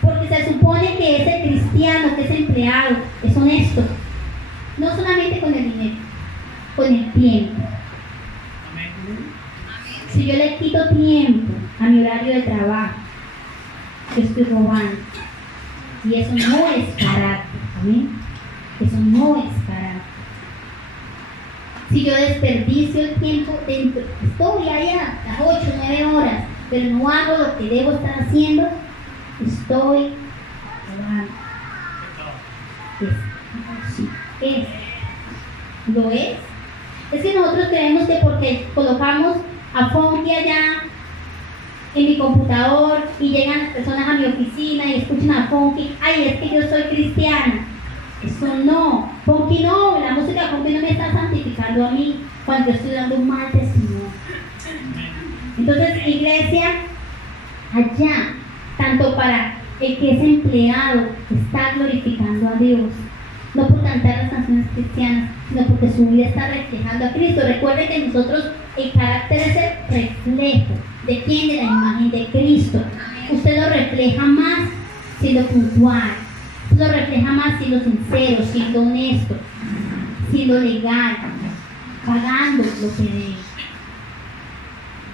Porque se supone que ese cristiano, que ese empleado, es honesto, no solamente con el dinero, con el tiempo. Si yo le quito tiempo a mi horario de trabajo, yo estoy robando. Y eso no es carácter. ¿Amén? Eso no es carácter. Si yo desperdicio el tiempo dentro, estoy allá las 8, 9 horas, pero no hago lo que debo estar haciendo, estoy robando. ¿Lo es? Es que nosotros creemos que porque colocamos a Fonky allá en mi computador y llegan las personas a mi oficina y escuchan a Fonky, ay, es que yo soy cristiana. Eso no. Fonky no, la música de Fonky no me está santificando a mí cuando estoy dando un mal testimonio. Entonces, iglesia, allá, tanto para el que es empleado, está glorificando a Dios. No por cantar las canciones cristianas, sino porque su vida está reflejando a Cristo. Recuerden que nosotros, el carácter es el reflejo. ¿De quién? De la imagen de Cristo. Usted lo refleja más siendo puntual. Usted lo refleja más siendo sincero, siendo honesto, siendo legal, pagando lo que debe.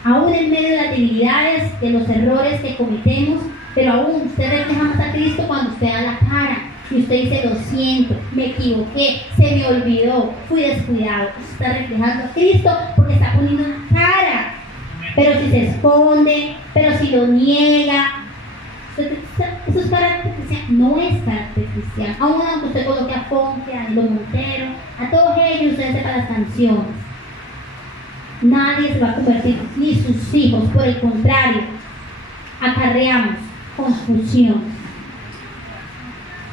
Aún en medio de las debilidades, de los errores que cometemos, pero aún usted refleja más a Cristo cuando usted da la cara. Y usted dice, lo siento, me equivoqué, se me olvidó, fui descuidado. Usted está reflejando a Cristo porque está poniendo una cara. Pero si se esconde, pero si lo niega, eso es carácter cristiano. No es carácter cristiano. Aún aunque usted coloque a Fonky, a Los Montero, a todos ellos, usted sepa las canciones. Nadie se va a convertir, ni sus hijos. Por el contrario, acarreamos confusión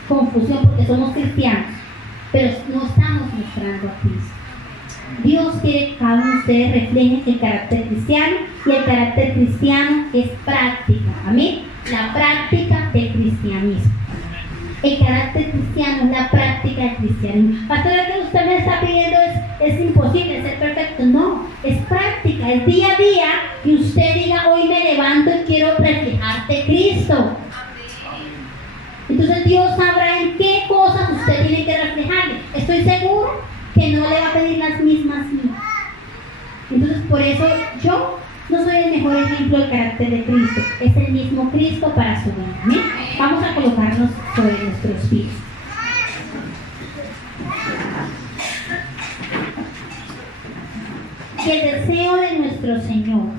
porque somos cristianos, pero no estamos mostrando a Cristo. Dios quiere que cada uno de ustedes refleje el carácter cristiano, y el carácter cristiano es práctica. Amén. La práctica del cristianismo. El carácter cristiano es la práctica del cristianismo. Pastor, lo que usted me está pidiendo es imposible ser perfecto. No, es práctica, es día a día que usted diga, hoy me levanto y quiero reflejarte Cristo. Entonces Dios sabrá en qué cosas usted tiene que reflejarle. Estoy segura que no le va a pedir las mismas. Entonces por eso yo no soy el mejor ejemplo del carácter de Cristo. Es el mismo Cristo para su vida. ¿Amén? Vamos a colocarnos sobre nuestros pies. Y el deseo de nuestro Señor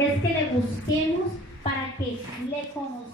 es que le busquemos para que le conozcamos.